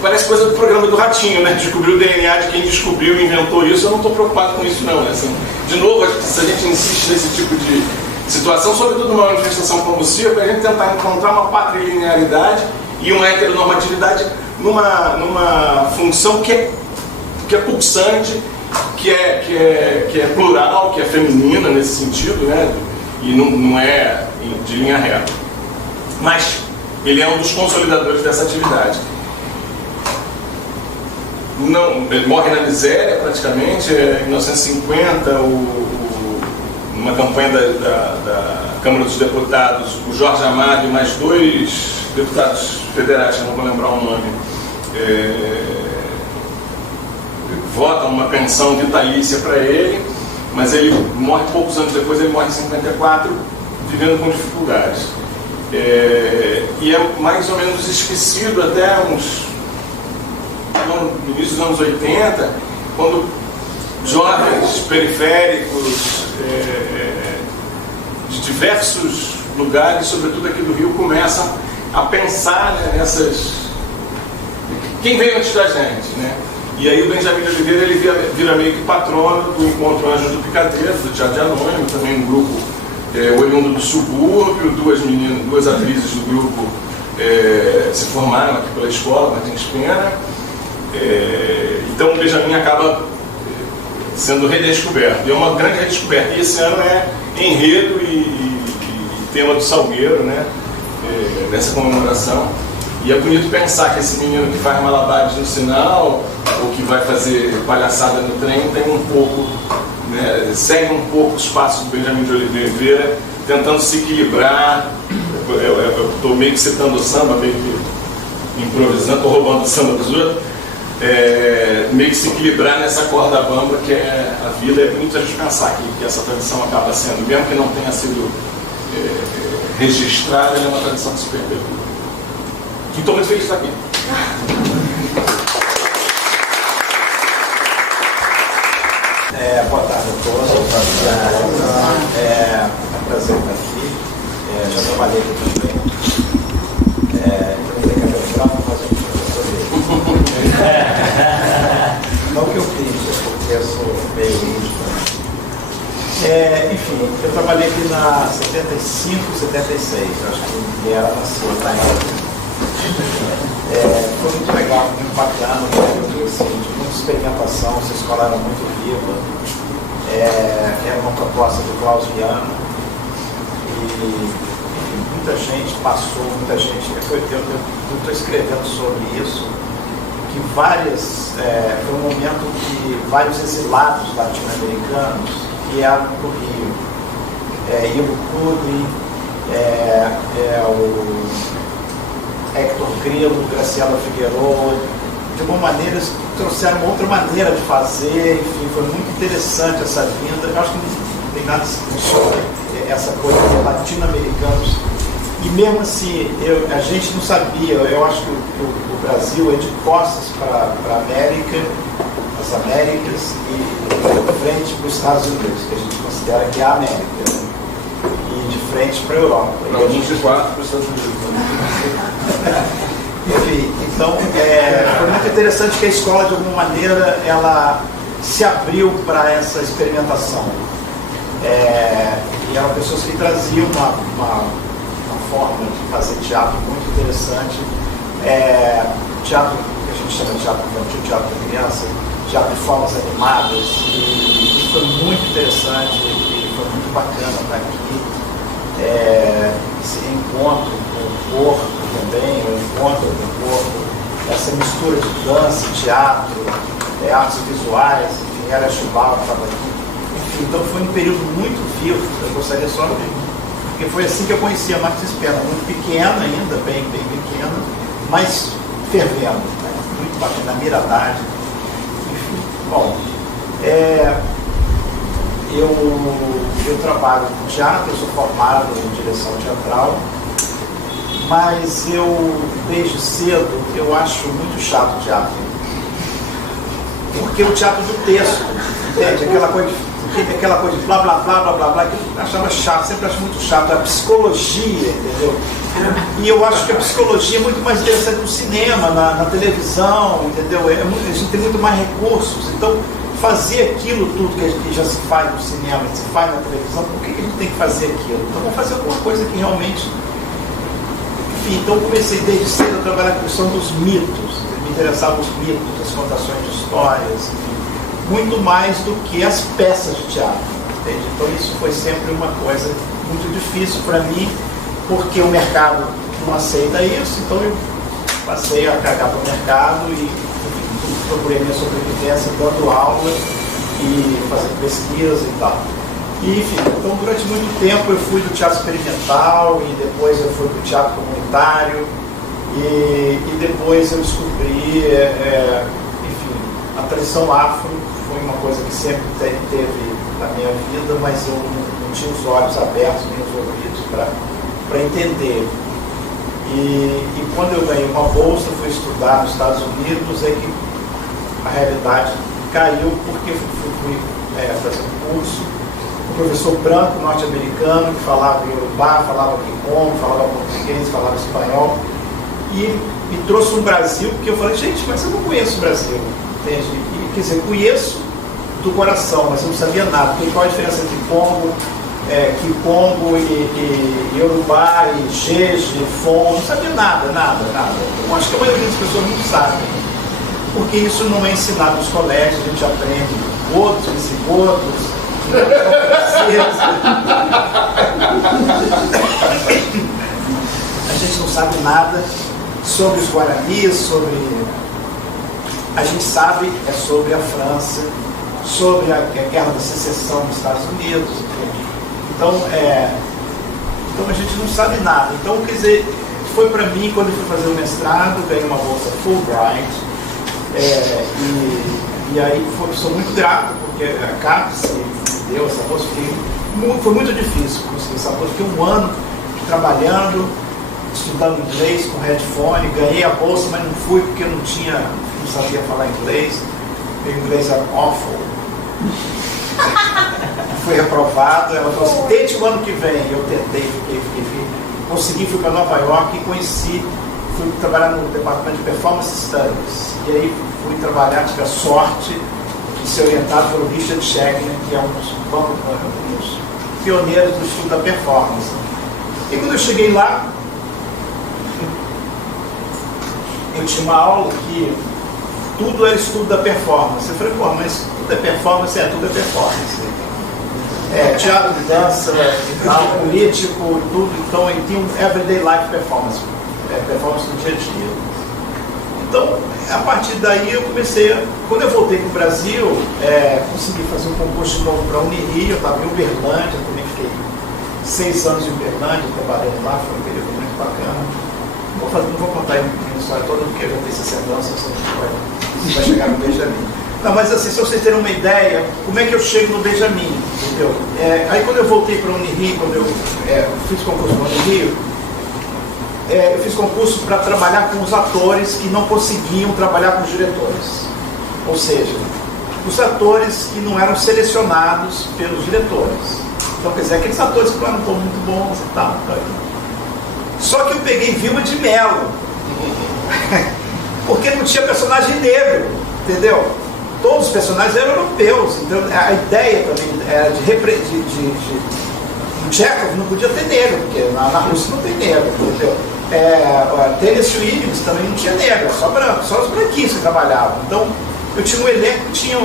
parece coisa do programa do Ratinho, né? Descobrir o DNA de quem descobriu e inventou isso. Eu não estou preocupado com isso, não. Assim, de novo, se a gente insiste nesse tipo de situação, sobretudo numa manifestação como o circo, a gente tentar encontrar uma patrilinearidade e uma heteronormatividade numa função que é pulsante, que é plural, que é feminina nesse sentido, né? E não é de linha reta. Mas ele é um dos consolidadores dessa atividade. Ele morre na miséria, praticamente. Em 1950, numa campanha da Câmara dos Deputados, o Jorge Amado e mais 2 deputados federais, que não vou lembrar o nome, votam uma pensão vitalícia para ele, mas ele morre poucos anos depois. Ele morre em 54, vivendo com dificuldades. E é mais ou menos esquecido até no início dos anos 80, quando jovens periféricos de diversos lugares, sobretudo aqui do Rio, começam a pensar, né, nessas... Quem veio antes da gente, né? E aí o Benjamin de Oliveira ele vira meio que patrono do Encontro Anjos do Picadeiro, do Teatro Anônimo, também um grupo oriundo do subúrbio. Duas atrizes do grupo se formaram aqui pela escola, Martins Pena. Então o Benjamin acaba sendo redescoberto, e é uma grande redescoberta. E esse ano é enredo e tema do Salgueiro, né? Nessa comemoração. E é bonito pensar que esse menino que faz malabares no sinal, ou que vai fazer palhaçada no trem, tem um pouco, né, segue um pouco os passos do Benjamin de Oliveira, tentando se equilibrar. Eu estou meio que citando o samba, meio que improvisando, estou roubando o samba dos outros. Meio que se equilibrar nessa corda bamba que é a vida. É bonito a gente pensar que essa tradição acaba sendo, mesmo que não tenha sido registrada, ela é uma tradição que se perdeu. E estou muito feliz de estar aqui. Boa tarde a todos. É um prazer estar aqui. Já trabalhei aqui também. Eu não tenho cabelo branco, mas eu sou dele. Não que eu pinche, porque eu sou meio índio. Enfim, eu trabalhei aqui na 75, 76. Acho que ela nasceu lá em foi muito legal, muito bacana, de muita experimentação, essa escola era muito viva, era uma proposta do Clausiano e enfim, muita gente passou, muita gente, eu estou escrevendo sobre isso, que foi um momento que vários exilados latino-americanos vieram para o Rio, Ivo Kudrin, o Hector Grilo, Graciela Figueiredo, de alguma maneira trouxeram uma outra maneira de fazer, enfim, foi muito interessante essa vinda. Eu acho que não tem nada sobre essa coisa de latino-americanos. E mesmo assim, a gente não sabia, eu acho que o Brasil é de costas para a América, as Américas, e de frente para os Estados Unidos, que a gente considera que é a América, né? E de frente para a Europa. Não, 24 para os Estados Unidos. Enfim, então foi muito interessante que a escola, de alguma maneira, ela se abriu para essa experimentação. E eram pessoas que traziam uma forma de fazer teatro muito interessante. Teatro que a gente chama de teatro infantil, teatro de criança, teatro de formas animadas. E isso foi muito interessante e foi muito bacana estar aqui. Esse encontro com o corpo também, o encontro com o corpo, essa mistura de dança, teatro, artes visuais, enfim, era Chibal estava aqui. Enfim, então foi um período muito vivo, eu gostaria só de... Porque foi assim que eu conheci a Martins Pena, muito pequena ainda, bem pequena, mas fervendo, né? Muito bacana, na miradade. Enfim, bom, eu trabalho com teatro, eu sou formado em direção teatral, mas desde cedo, eu acho muito chato o teatro. Porque o teatro do texto, entende? Aquela coisa de blá, blá, blá, blá, blá, blá, que eu achava chato, sempre acho muito chato. A psicologia, entendeu? E eu acho que a psicologia é muito mais interessante no cinema, na televisão, entendeu? A gente tem muito mais recursos, então fazer aquilo tudo que já se faz no cinema, que se faz na televisão, por que a gente tem que fazer aquilo? Então vamos fazer alguma coisa que realmente... Enfim, então eu comecei desde cedo a trabalhar com a questão dos mitos, me interessavam os mitos, as contações de histórias, enfim, muito mais do que as peças de teatro, entende? Então isso foi sempre uma coisa muito difícil para mim, porque o mercado não aceita isso, então eu passei a cagar para o mercado e procurei minha sobrevivência dando aula e fazendo pesquisa e tal. E, enfim, então durante muito tempo eu fui do teatro experimental e depois eu fui do teatro comunitário e depois eu descobri, enfim, a tradição afro foi uma coisa que sempre teve na minha vida, mas eu não tinha os olhos abertos, nem os ouvidos para entender. E quando eu ganhei uma bolsa, fui estudar nos Estados Unidos, é que a realidade caiu porque fui fazer um curso. Um professor branco norte-americano que falava Yorubá, falava Kikongo, falava português, falava espanhol e me trouxe um Brasil, porque eu falei, gente, mas eu não conheço o Brasil, entende? E, quer dizer, conheço do coração, mas eu não sabia nada, porque qual a diferença entre Kikongo e Yorubá e Jeje, Fon, não sabia nada. Eu acho que a maioria das pessoas não sabem, porque isso não é ensinado nos colégios, a gente aprende outros e zigotos, a gente não sabe nada sobre os guaranis, a gente sabe sobre a França, sobre a guerra da secessão nos Estados Unidos, então a gente não sabe nada. Então, quer dizer, foi para mim, quando eu fui fazer o mestrado, ganhei uma bolsa Fulbright, e aí sou muito grato, porque a CAPES deu essa bolsa, foi muito difícil conseguir essa bolsa, fiquei um ano trabalhando, estudando inglês com headphone, ganhei a bolsa, mas não fui porque eu não sabia falar inglês. Meu inglês era awful. Fui reprovado. Ela falou assim, tente o ano que vem. Eu tentei, fiquei. Consegui, fui para Nova York e fui trabalhar no departamento de Performance Studies. E aí fui trabalhar, tive a sorte de ser orientado pelo Richard Schegner, que é um dos pioneiros do estudo da performance. E quando eu cheguei lá, eu tinha uma aula que tudo era estudo da performance. Eu falei, pô, mas tudo é performance? Tudo é performance. Teatro, dança, político, tudo. Então ele tinha um everyday life performance, performance do dia a dia. Então, a partir daí eu comecei, quando eu voltei para o Brasil, consegui fazer um concurso de novo para a Unirio. Eu estava em Uberlândia, também fiquei 6 anos em Uberlândia, trabalhando lá, foi um período muito bacana. Não vou contar a minha história toda, porque eu já tenho 60 anos, você vai chegar no Benjamin. Não, mas assim, se vocês terem uma ideia, como é que eu chego no Benjamin, entendeu? Aí quando eu voltei para a Unirio, quando eu fiz concurso para a Unirio, eu fiz concurso para trabalhar com os atores que não conseguiam trabalhar com os diretores. Ou seja, os atores que não eram selecionados pelos diretores. Então, quer dizer, aqueles atores que não eram muito bons e tal. Só que eu peguei Vilma de Mello, porque não tinha personagem negro, entendeu? Todos os personagens eram europeus, então a ideia também era o Chekhov não podia ter negro, porque na Rússia não tem negro, entendeu? Tennessee Williams também não tinha negro, só branco, só os branquinhos que trabalhavam. Então eu tinha um elenco que tinha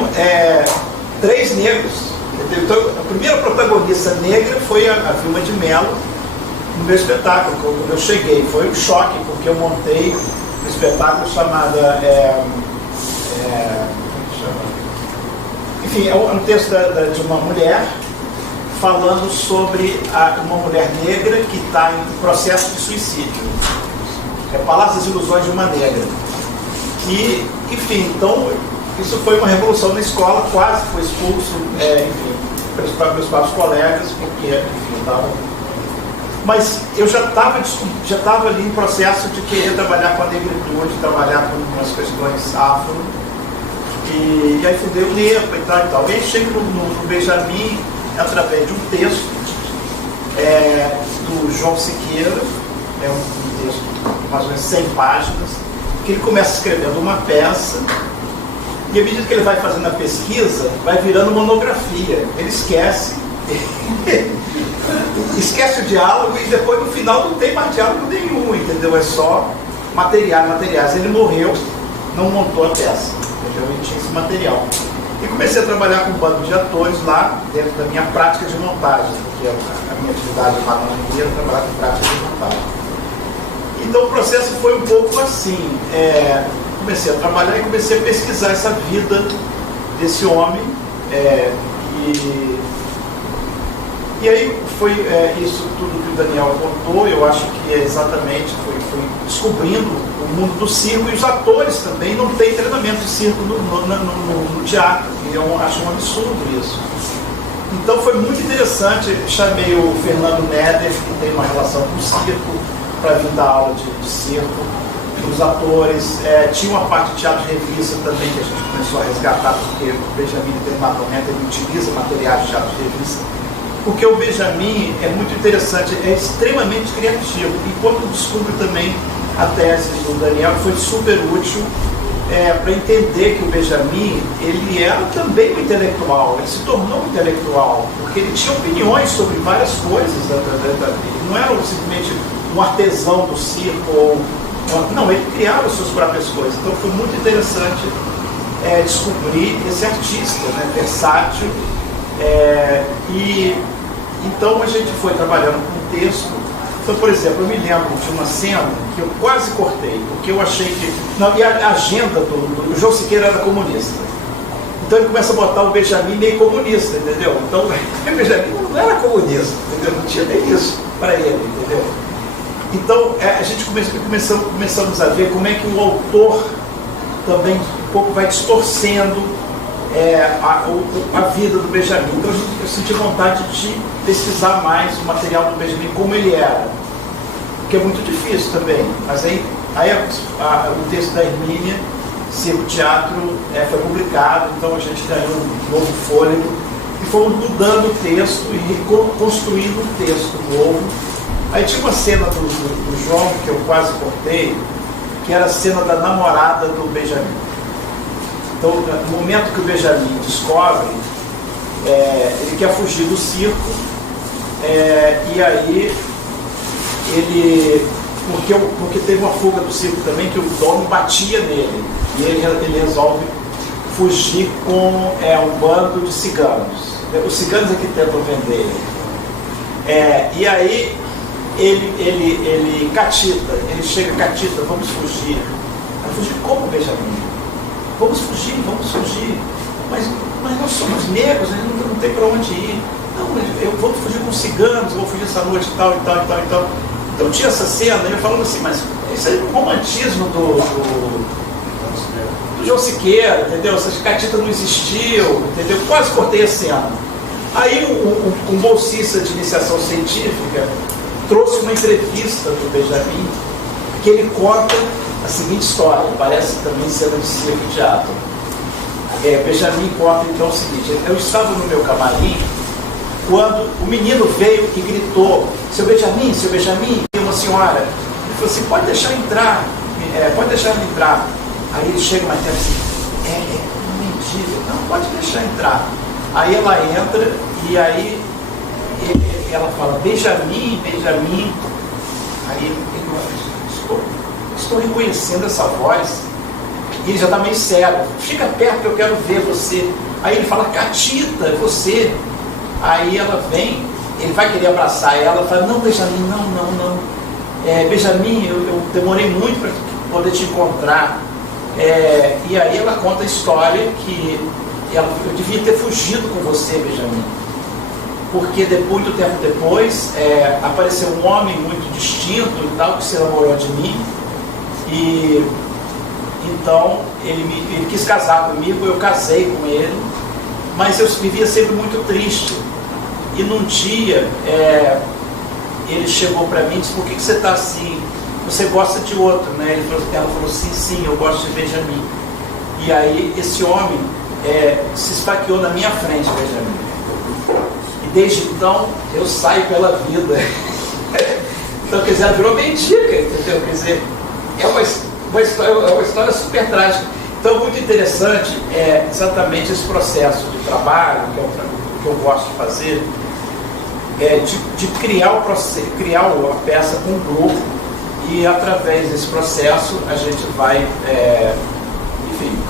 3 negros, entendeu? Então a primeira protagonista negra foi a Vilma de Mello no meu espetáculo. Quando eu cheguei foi um choque, porque eu montei um espetáculo chamado enfim, é um texto de uma mulher falando sobre uma mulher negra que está em processo de suicídio. Palácio das Ilusões de uma Negra. E, enfim, então, isso foi uma revolução na escola, quase foi expulso, enfim, pelos meus próprios colegas, porque, enfim, estava... Mas eu já estava ali em processo de querer trabalhar com a negritude, trabalhar com umas questões afro. E aí fundei o NEPA e tal. E aí chego no Benjamin através de um texto do João Siqueira, um texto de mais ou menos 100 páginas, que ele começa escrevendo uma peça, e à medida que ele vai fazendo a pesquisa, vai virando monografia. Ele esquece o diálogo, e depois no final não tem mais diálogo nenhum, entendeu? É só materiais. Ele morreu, não montou a peça. Eu tinha esse material. E comecei a trabalhar com um bando de atores lá, dentro da minha prática de montagem, porque a minha atividade lá na Unirio era trabalhar com prática de montagem. Então o processo foi um pouco assim. Comecei a trabalhar e comecei a pesquisar essa vida desse homem. E aí foi isso tudo que o Daniel contou. Eu acho que exatamente foi descobrindo o mundo do circo, e os atores também não têm treinamento de circo no teatro, e eu acho um absurdo isso. Então foi muito interessante. Chamei o Fernando Neder, que tem uma relação com o circo, para vir dar aula de circo. Os atores, tinha uma parte de teatro de revista também que a gente começou a resgatar, porque o Benjamin, em determinado momento, ele utiliza materiais de teatro de revista. Porque o Benjamin é muito interessante, é extremamente criativo. E quando descubro também a tese do Daniel, foi super útil para entender que o Benjamin, ele era também um intelectual, ele se tornou um intelectual, porque ele tinha opiniões sobre várias coisas da vida. Não era simplesmente um artesão do circo, não, ele criava as suas próprias coisas. Então foi muito interessante descobrir esse artista, né, versátil. E então a gente foi trabalhando com o texto. Então, por exemplo, eu me lembro de uma cena que eu quase cortei, porque eu achei que... Não, e a agenda do João Siqueira era comunista. Então ele começa a botar o Benjamin meio comunista, entendeu? Então o Benjamin não era comunista, entendeu? Não tinha nem isso para ele, entendeu? Então a gente começamos a ver como é que o autor também um pouco vai distorcendo a vida do Benjamin. Então eu senti vontade de pesquisar mais o material do Benjamin, como ele era. que é muito difícil também. Mas aí o texto da Hermínia, Circo Teatro, foi publicado, então a gente ganhou um novo fôlego e fomos mudando o texto e construindo um texto novo. Aí tinha uma cena do João, que eu quase cortei, que era a cena da namorada do Benjamin. Então, no momento que o Benjamin descobre, ele quer fugir do circo, e aí ele, porque teve uma fuga do circo também, que o dono batia nele, e ele resolve fugir com um bando de ciganos. Os ciganos é que tentam vender ele. E aí ele catita, ele chega, catita, vamos fugir. Vai fugir como, Benjamin? Vamos fugir. Mas nós somos negros, a gente não tem para onde ir. Não, eu vou fugir com ciganos, vou fugir essa noite e tal. Então tinha essa cena, eu falando assim, mas isso aí é um romantismo do João Siqueira, entendeu? Essa catita não existiu, entendeu? Quase cortei a cena. Aí um bolsista de iniciação científica trouxe uma entrevista do Benjamin, que ele conta a seguinte história, parece também cena de circo e teatro. Benjamin conta então o seguinte: eu estava no meu camarim quando o menino veio e gritou, seu Benjamin, e uma senhora, ele falou assim, pode deixar entrar. Aí ele chega mais tempo assim, mentira, não, pode deixar entrar. Aí ela entra e aí ela fala, Benjamin. Aí ele fala, estou reconhecendo essa voz. E ele já está meio sério, fica perto que eu quero ver você. Aí ele fala, Catita, é você. Aí ela vem, ele vai querer abraçar ela, fala, não, Benjamin, não. Benjamin, eu demorei muito para poder te encontrar. E aí ela conta a história que eu devia ter fugido com você, Benjamin. Porque muito tempo depois apareceu um homem muito distinto e tal, que se enamorou de mim. E então ele quis casar comigo, eu casei com ele, mas eu vivia sempre muito triste. E num dia ele chegou para mim e disse, por que você está assim? Você gosta de outro, né? Ela falou, sim, eu gosto de Benjamin. E aí esse homem se esfaqueou na minha frente, Benjamin. E desde então eu saio pela vida. Então, quer dizer, ela virou mendiga, entendeu? Quer dizer, é uma história super trágica. Então, muito interessante exatamente esse processo de trabalho, que eu gosto de fazer, de criar a peça com um grupo, e através desse processo a gente vai,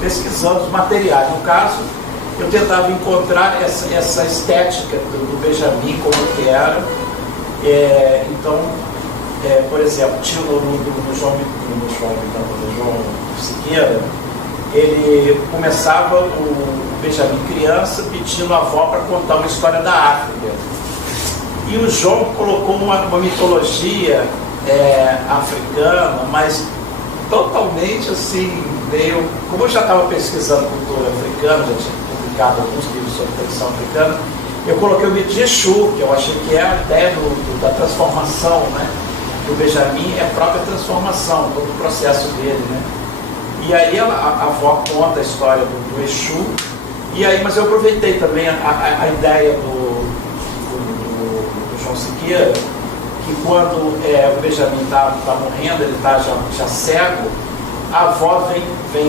pesquisando os materiais. No caso, eu tentava encontrar essa estética do Benjamin, como que era. Então, por exemplo, tinha no João Siqueira, ele começava o Benjamin criança pedindo a avó para contar uma história da África. E o João colocou uma mitologia africana, mas totalmente assim, meio... Como eu já estava pesquisando cultura africana, já tinha publicado alguns livros sobre tradição africana, eu coloquei o mito de Exu, que eu achei que é a ideia da transformação, né? O Benjamin é a própria transformação, todo o processo dele, né? E aí a avó conta a história do Exu, mas eu aproveitei também a ideia do João Siqueira, que quando o Benjamin está morrendo, ele está já cego, a avó vem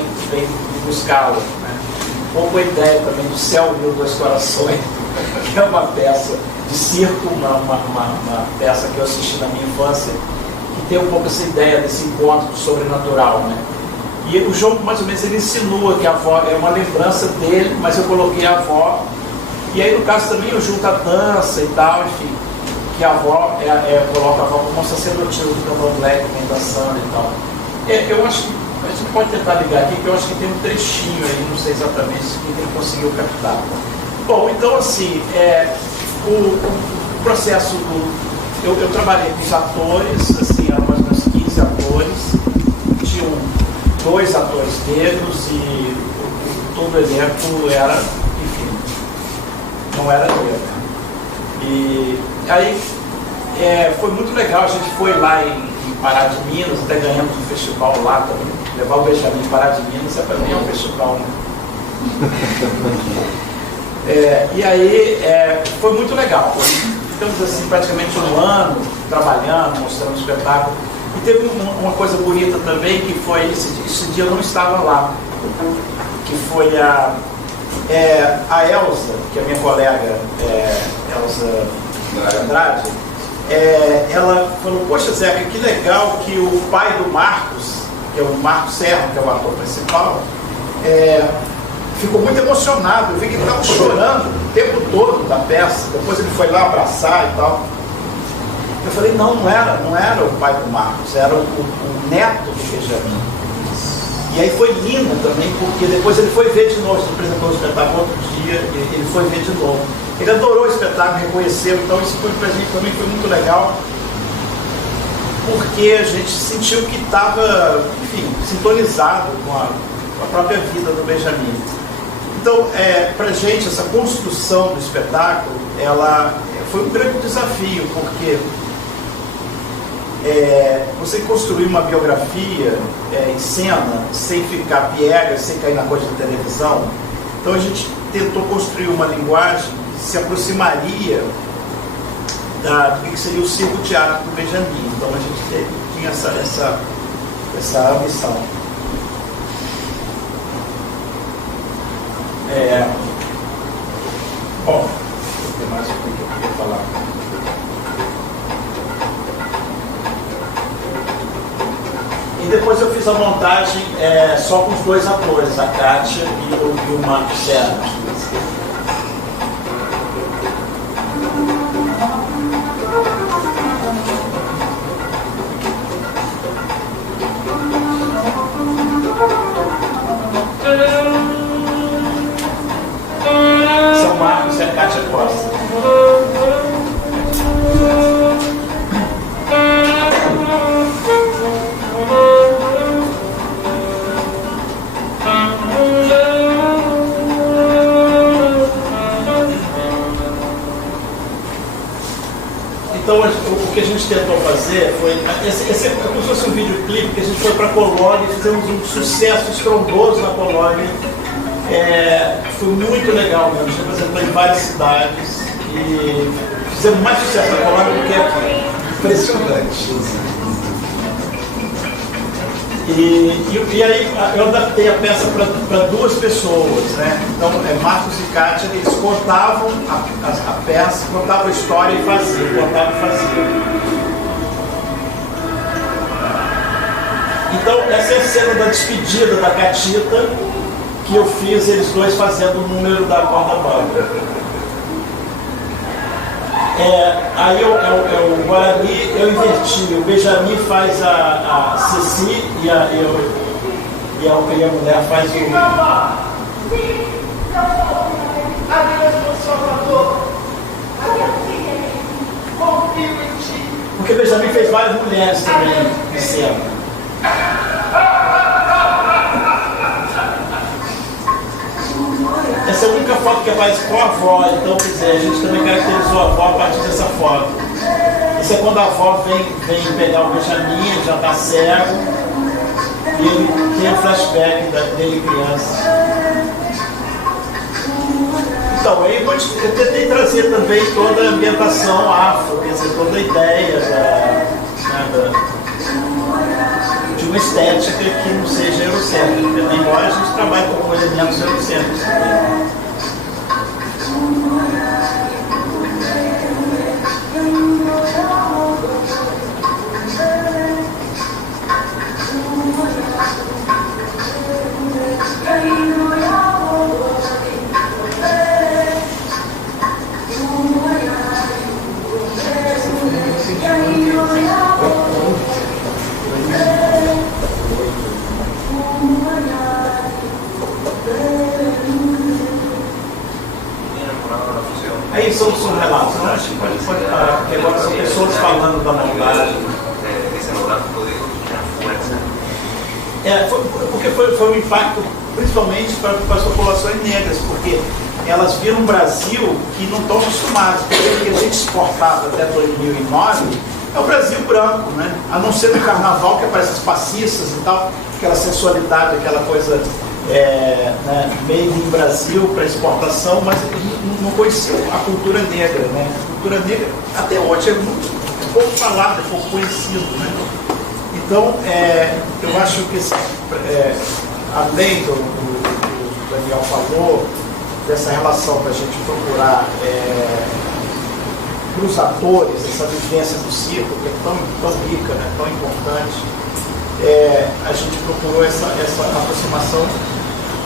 buscá-lo, né? Um pouco a ideia também do Céu Mil Dois Corações, que é uma peça de circo, uma peça que eu assisti na minha infância, que tem um pouco essa ideia desse encontro do sobrenatural, né? E o João, mais ou menos, ele insinua que a avó é uma lembrança dele, mas eu coloquei a avó. E aí, no caso também, eu junto a dança e tal, enfim, que a avó, coloca a avó como uma sacerdotisa do candomblé, que vem dançando e tal. Eu acho que a gente pode tentar ligar aqui, que eu acho que tem um trechinho aí, não sei exatamente se quem conseguiu captar. Bom, então assim, o processo eu trabalhei com os atores, assim, eram mais ou menos 15 atores, tinham 2 atores negros e todo o elenco era, enfim, não era negro. E aí foi muito legal, a gente foi lá em Pará de Minas, até ganhamos um festival lá também. Levar o Benjamin em Pará de Minas é para mim um festival, né? E aí foi muito legal. Ficamos assim praticamente um ano trabalhando, mostrando o espetáculo. E teve uma coisa bonita também, que foi, esse dia eu não estava lá, que foi a Elza, que é minha colega, Elza Andrade, ela falou, poxa Zeca, que legal que o pai do Marcos, que é o Marcos Serra, que é o ator principal, ficou muito emocionado. Eu vi que ele estava chorando o tempo todo da peça. Depois ele foi lá abraçar e tal. Eu falei, não era o pai do Marcos, era o neto do Benjamin. E aí foi lindo também, porque depois ele foi ver de novo, ele apresentou o espetáculo outro dia, ele foi ver de novo. Ele adorou o espetáculo, reconheceu, então isso foi pra gente também foi muito legal, porque a gente sentiu que estava, enfim, sintonizado com a própria vida do Benjamin. Então, pra gente, essa construção do espetáculo, ela foi um grande desafio, porque você construir uma biografia em cena, sem ficar piegas, sem cair na coisa da televisão. Então a gente tentou construir uma linguagem que se aproximaria do que seria o circo-teatro do Benjamin. Então a gente tinha essa ambição. Bom, tem mais uma coisa que eu queria falar. E depois eu fiz a montagem só com os dois atores, a Kátia e o Marcos Serra. São Marcos e a Kátia Costa. Então, o que a gente tentou fazer foi... Esse é como se fosse um videoclipe que a gente foi para a Colônia, fizemos um sucesso estrondoso na Colônia. Foi muito legal mesmo, a gente apresentou em várias cidades e fizemos mais sucesso na Colônia do que aqui. Impressionante. E aí eu adaptei a peça para duas pessoas, né? Então, Marcos e Kátia, eles contavam a peça, contavam a história e faziam, contavam e faziam. Então, essa é a cena da despedida da Catita, que eu fiz eles dois fazendo o número da corda bamba. Aí o Guarani eu inverti, o Benjamin faz a Ceci e a mulher faz o... Porque o Benjamin fez várias mulheres também em cena. Essa é a única foto que aparece com a avó, então quer dizer, a gente também caracterizou a avó a partir dessa foto. Isso é quando a avó vem pegar o Benjamin, ele já está cego, e ele tem um flashback dele criança. Então, aí eu tentei trazer também toda a ambientação afro, quer dizer, toda a ideia de uma estética que não seja eurocêntrica, embora a gente trabalhe com elementos eurocêntricos também. Aí são relatos, né? Porque agora são pessoas falando da montagem. Porque foi um impacto principalmente para as populações negras, porque elas viram um Brasil que não estão acostumadas, porque o que a gente exportava até 2009 É o Brasil branco, né? A não ser no carnaval, que aparecem as passistas e tal, aquela sensualidade, aquela coisa né, made in Brasil para exportação, mas não conhecia a cultura negra, né? A cultura negra até hoje é muito pouco falada, é pouco conhecido, né? Então, eu acho que além do Daniel falou, dessa relação da gente procurar para os atores, essa vivência do circo, que é tão rica, né, tão importante, a gente procurou essa aproximação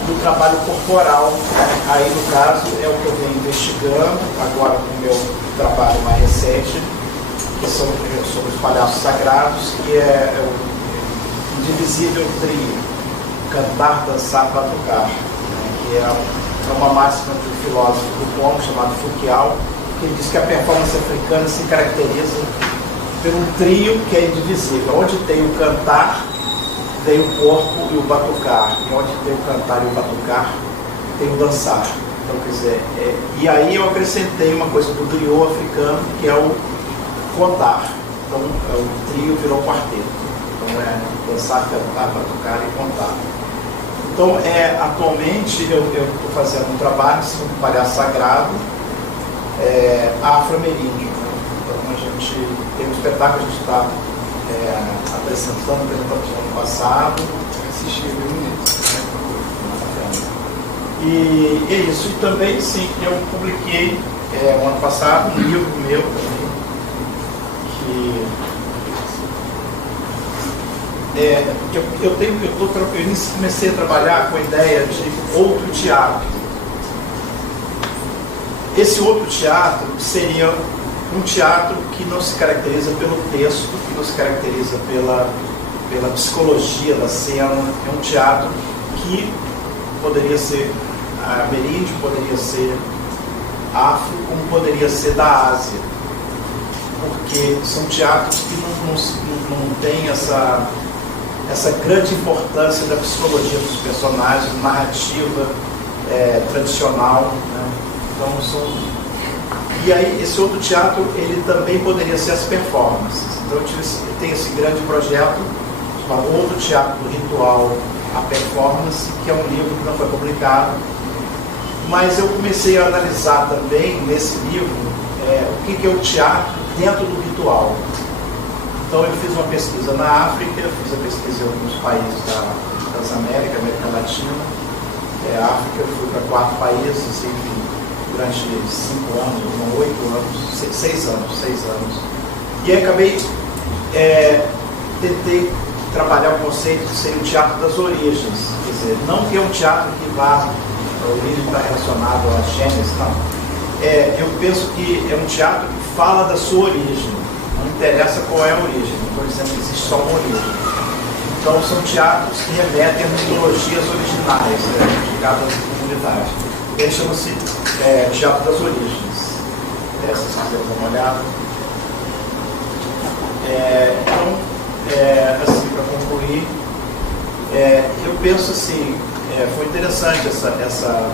do trabalho corporal. Aí, no caso, é o que eu venho investigando, agora com o meu trabalho mais recente, que são sobre os palhaços sagrados, que é o indivisível trio, cantar, dançar, batucar, né, que é uma máxima de um filósofo do Congo chamado Foucault, que ele diz que a performance africana se caracteriza por um trio que é indivisível. Onde tem o cantar, tem o corpo e o batucar. E onde tem o cantar e o batucar, tem o dançar. Então, quer dizer, e aí eu acrescentei uma coisa do griot africano, que é o contar. Então, o trio virou quarteto. Então, é dançar, cantar, batucar e contar. Então, atualmente, eu estou fazendo um trabalho sobre um palhaço sagrado afro-ameríndio. Então, a gente tem um espetáculo que a gente está apresentamos no ano passado. Assisti E é isso. E também, sim, eu publiquei no ano passado um livro meu também, que eu comecei a trabalhar com a ideia de outro teatro. Esse outro teatro seria um teatro que não se caracteriza pelo texto, que não se caracteriza pela psicologia da cena. É um teatro que poderia ser ameríndio, poderia ser afro, como poderia ser da Ásia. Porque são teatros que não têm essa grande importância da psicologia dos personagens, narrativa tradicional, né? Então, e aí, esse outro teatro, ele também poderia ser as performances. Então, eu tenho esse grande projeto, chamado Outro Teatro do Ritual, a Performance, que é um livro que não foi publicado. Mas eu comecei a analisar também, nesse livro, o que é o teatro dentro do ritual. Então, eu fiz uma pesquisa na África, fiz a pesquisa em alguns países das Américas, América Latina. África, eu fui para 4 países, enfim, durante 5 anos, 8 anos, 6 anos. E aí acabei, tentei trabalhar o conceito que seria o teatro das origens. Quer dizer, não que é um teatro que vá, a origem está relacionado à Gênesis, não. Eu penso que é um teatro que fala da sua origem. Não interessa qual é a origem. Por exemplo, existe só uma origem. Então, são teatros que remetem a mitologias originais, de cada comunidade. Ele chama-se Teatro das Origens. Se vocês quiserem dar uma olhada. Então, assim, para concluir, eu penso assim, foi interessante essa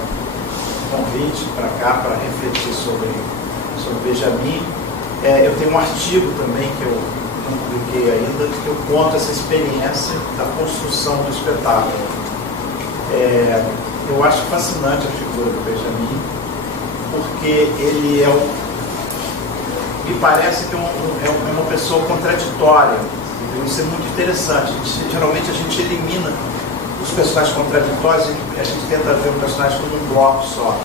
convite para cá, para refletir sobre Benjamin. Eu tenho um artigo também que eu não publiquei ainda, que eu conto essa experiência da construção do espetáculo. Eu acho fascinante a figura do Benjamin, porque ele me parece que é uma pessoa contraditória. Isso é muito interessante. Geralmente a gente elimina os personagens contraditórios e a gente tenta ver o personagem como um bloco só.